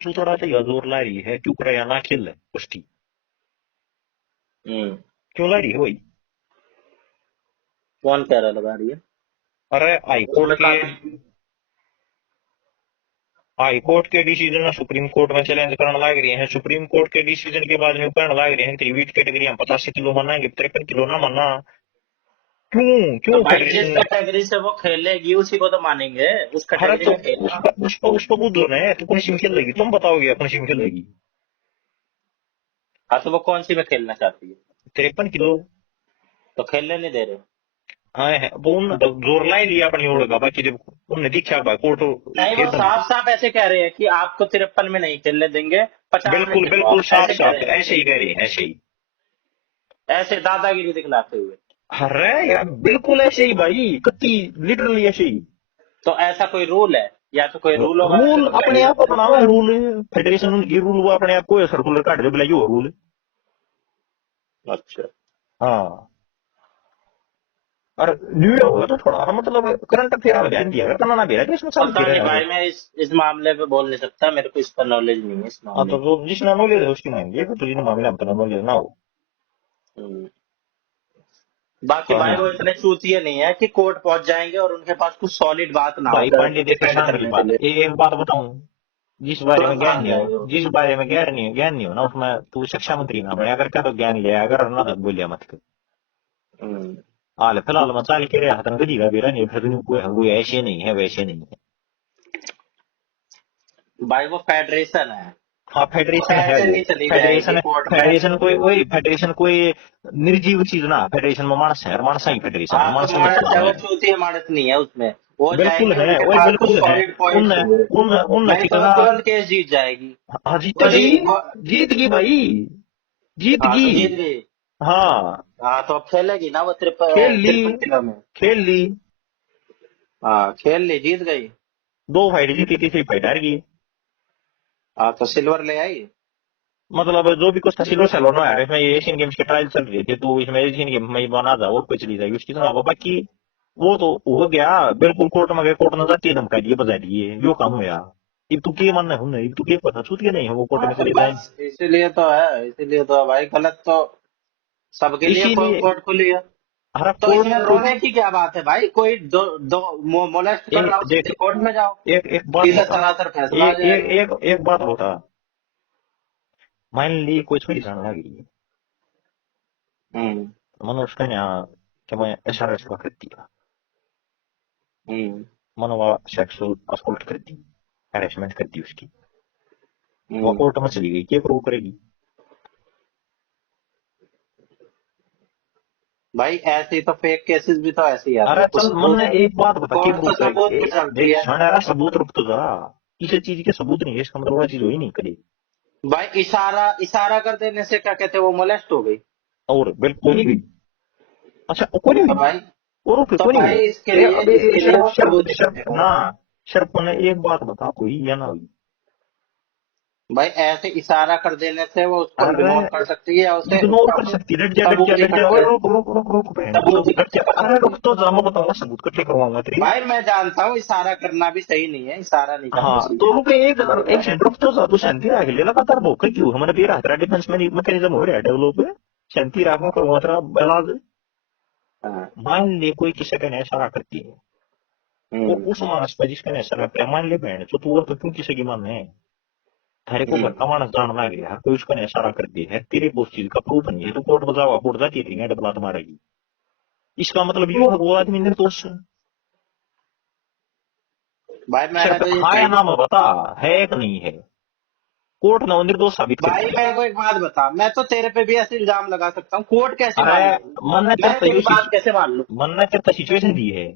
तू थोड़ा सा जोर ला रही है क्यों करे ना खेल कुश्ती, हम्म। क्यों ला रही है भाई? कौन कह रहा लगा रही है। अरे उसमें काफी। हाई कोर्ट के डिसीजन सुप्रीम कोर्ट में चैलेंज करने लग रही है, सुप्रीम कोर्ट के डिसीजन के बाद में कहने लग रहे हैं कि वेट कैटेगरी हम 85 किलो मनाएंगे 53 किलो ना मानना। क्यों तो क्यों भाई जिस फेडरेशन? कैटेगरी से वो खेलेगी उसी को तो मानेंगे, उस हर कैटेगरी तो में खेलना। उसको बुद्ध होना है तो कौन सी में खेल लेगी तुम बताओगे कौन सी में खेल लेगी? हाँ तो वो कौन सी में खेलना चाहती है। 53 किलो। तो खेलने नहीं दे रहे। हाँ है वो उन तो जोर लाई लिया अपनी ओर का, बाकी जब उन्हें दीक्षा बा कोर्ट नहीं, वो फिर साफ साफ ऐसे कह रहे हैं कि आपको 53 में नहीं खेलने देंगे, 50 में बिल्कुल खेलो बिल्कुल आप, साफ ऐसे कह साफ रहे हैं। ऐसे ही कह रही है ऐसे ही। ऐसे दादागिरी दिखलाते हुए। अरे यार बिल्कुल ऐसे ही भाई कति लिटरली ऐसे ही। तो ऐसा कोई रूल है, या तो कोई रूल होगा ऐसे रूल अपने बताइए। आप अपना हुआ रूल, फेडरेशन उनकी रूल वो अपने आप को सर्कुलर काट दे बोला ये रूल। अच्छा। हाँ और न्यू होगा तो थोड़ा मतलब करंट अफेयर में ध्यान दिया करना ना भी है इसमें चल पता फिर नहीं है। भाई, मैं इस मामले पे बोल नहीं सकता, मेरे को इसका नॉलेज नहीं है इस हाँ मामले तो में। जो जिसना नॉलेज है उसकी मांगे तो जिन मामले में नॉलेज ना हो। हम्म। बाकी हाँ भाई वो इतने चूतिए नहीं है कि कोर्ट पहुंच जाएंगे और उनके पास कुछ सॉलिड बात ना हो भाई पांडे देखो डिफेंड शान की करने के बात, लिए। एक बात बताऊं, जिस बारे में तुरंत ज्ञान मान नहीं जाएंगे हो वो। जिस बारे में ज्ञान नहीं हो ना उसमें तू शिक्षा मंत्री ना बने, अगर क्या तो ज्ञान लिया अगर ना तो बोलिया मत कर। हम्म। हाल फिलहाल में चाल के हाथ गदी का बेरा नहीं फिर कोई ऐसे नहीं है वैसे नहीं है। भाई वो फेडरेशन है, हाँ वो फेडरेशन है ऐसे वो। नहीं चली जाएगी फेडरेशन कोर्ट में। फेडरेशन कोई वही फेडरेशन कोई निर्जीव चीज ना, फेडरेशन में मानस है और मानसा ही फेडरेशन है, हाँ तो मानसा में मानस है, चलना वो है। चूतिया मानस नहीं है उसमें। वो बिल्कुल जाएगी, है, उनके वही पास कुछ बिल्कुल है। सॉलिड उन पॉइंट्स होंगे, उन उन मेरे कितना। समझ तुरंत केस जीत जाएगी। हाँ वो जीतेगी। जीत गई भाई। जीत हाँ गई। तो जीत गई। हाँ हाँ तो अब खेलेगी ना वो खेल ली। तिरपन किलो में। खेल ली। हाँ खेल ली, जीत गई। 2 फाइट जीती, तीसरी फाइट हार गई। हाँ तो सिल्वर ले आई। मतलब जो भी कुछ था सिल्वर सेलोनो है इसमें, ये एशियन गेम्स के ट्रायल चल रहे थे तो इसमें एशियन गेम में ही बना था और कोई चली जाएगी उसकी तो बाकी। वो तो हो गया। बिल्कुल कोर्ट में गए, कोर्ट ने जाती है धमका दिए बजा दिए, यो काम हुआ। अब तू के मानना है, अब तू के पता छूट के नहीं है वो कोर्ट हाँ में तो चले जाए। बस इसीलिए तो है, इसीलिए तो है भाई, गलत तो सबके लिए इसीलिए कोर्ट खुली है। हर तो कोर्ट इसमें को। रोने की क्या बात है भाई, कोई दो मोलेस्ट कर रहा हो, देख सीधे कोर्ट में जाओ, एक एक बात सीधा बता। सरासर फैसला आ एक एक जाएगा। एक एक बात बता। मान ली कोई छोरी जाने लगी, हम्म। मैंने उसका यहाँ कि मैं ऐसा रस्ता कर दिया, हम्म। मैंने वहाँ सेक्सुअल असोल्ट कर दी, हैरेसमेंट कर दी उसकी। वो हम्म। कोर्ट में चली गई, क्या प्रूव करेगी। भाई ऐसी तो फेक केसेस भी तो ऐसे ही आते अरे हैं, कुछ चल मन ने एक बात बता के कोर्ट प्रूव तो सबूत करेगी। पे चलती देख है। सारा सबूत रुक तो जा। किसी चीज के सबूत नहीं है इसका मतलब वो चीज हो ही नहीं करी। भाई इशारा इशारा कर देने से क्या कहते हैं, वो मोलेस्ट हो गई। और बिल्कुल नहीं हुई। अच्छा वो क्यों नहीं तो हुई। भाई और फिर तो क्यों नहीं भाई हुई। इसके लिए अबे इसके लिए शर्फ वो शर्फ सबूत शर्फ दिखाएगा। ना। शर्फ ने एक बात बता, हुई या ना हुई। भाई ऐसे इशारा कर देने से वो उसको अरे इग्नोर कर सकती है, या उसे इग्नोर कर सकती है, डट जा डट सबूत जा डट जा, दिखा ओए के रुक रुक रुक रुक बहन सबूत चोद डट दिखा जा, के बता अरे रुक सकती तो जा, मैं बताऊंगा सबूत कट्ठे करवाऊंगा है। तेरी। भाई मैं जानता हूँ इशारा करना भी सही नहीं है, इशारा नहीं करना हाँ तो चाहिए। रुक एक सेकंड रुक तो जा, तू शांति रख ले, लगातार भूख क्यों हमारे भी रहा तेरा डिफेंस में मैकेनिज्म हो रहा है डेवलप। शांति रखना करूंगा तेरा इलाज। हाँ। मान ले कोई किसी का इशारा करती है, वो हम्म। उस मानस पर जिसका इशारा करता है, मान ले बहन तो तू और तो क्यों किसी की मान है। थारे को घर हम्म। का मानस जानना गया कोई उसका इशारा कर दिया है, तेरे को उस चीज का प्रूफ नहीं है, तो कोर्ट बजावा कोर्ट जाती है डबला मारेगी। इसका मतलब ये है वो आदमी निर्दोष है। भाई मैंने सिर्फ तो ये हाँ या चीज, ना में बता, है कि नहीं है। कोर्ट ने वो निर्दोष साबित कर भाई दिया। मेरे को एक बात बता, मैं तो तेरे पे भी ऐसे इल्जाम लगा सकता हूँ, कोर्ट कैसे अरे मान लेगी। मन ने मैं तेरे तेरी बात कैसे मान लूं। मन ने तेरे सिचुएशन दी है।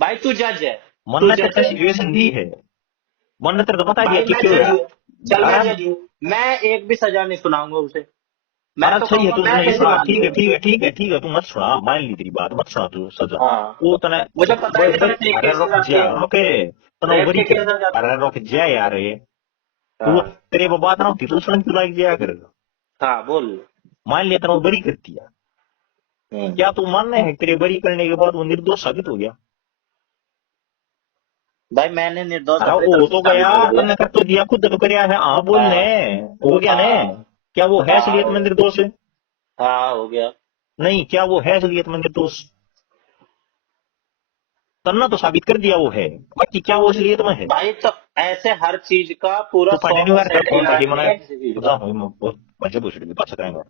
भाई तू जज है, मन तू ने जज तेरे है। सिचुएशन दी है। मन ने तेरे को बता दिया भाई कि मैं क्यों जज है। हूँ, चल मैं अरे जज हूँ, मैं एक भी सजा नहीं सुनाऊंगा उसे। मैं अरे तो सही है, कहूंगा तू मैं नहीं कैसे सुना, मान ठीक है लूं। ठीक है ठीक है ठीक है, तू मत सुना, मान ली तेरी बात, मत सुना तू सजा। हाँ वो तने मुझे पता है कितने फेक अरे केसेस रुक आते जा हैं, रुके, तना रेप वरी के कर। केस आ जाते अरे हैं। रुक जा यार ये। तू हाँ। तेरे वो बात ना होती तू सुन क्यों लाग जाया कर। हाँ बोल। मान लिया तना बरी कर दिया, हम्म। क्या तू मानना है तेरे बरी करने के बाद वो निर्दोष साबित हो गया। भाई मैंने निर्दोष अरे अपनी वो तरफ से तो गया, साबित कर दिया। तने कर तो दिया, खुद तो कर है, हाँ बोलने। हाँ। हो गया ने। हाँ। क्या वो है हाँ असलियत हो में गया। निर्दोष है। हाँ हो गया। नहीं, क्या वो है असलियत में निर्दोष। तन्ना तो साबित कर दिया वो है, बाकी क्या वो असलियत में है। भाई तो ऐसे हर चीज का पूरा तो सौ पाटे नहीं मारता परसेंट कौन सा इलाज कि नहीं मैंने है किसी चीज का। जा हूँ मैं बहुत मजे पूछ रही बात करेंगे।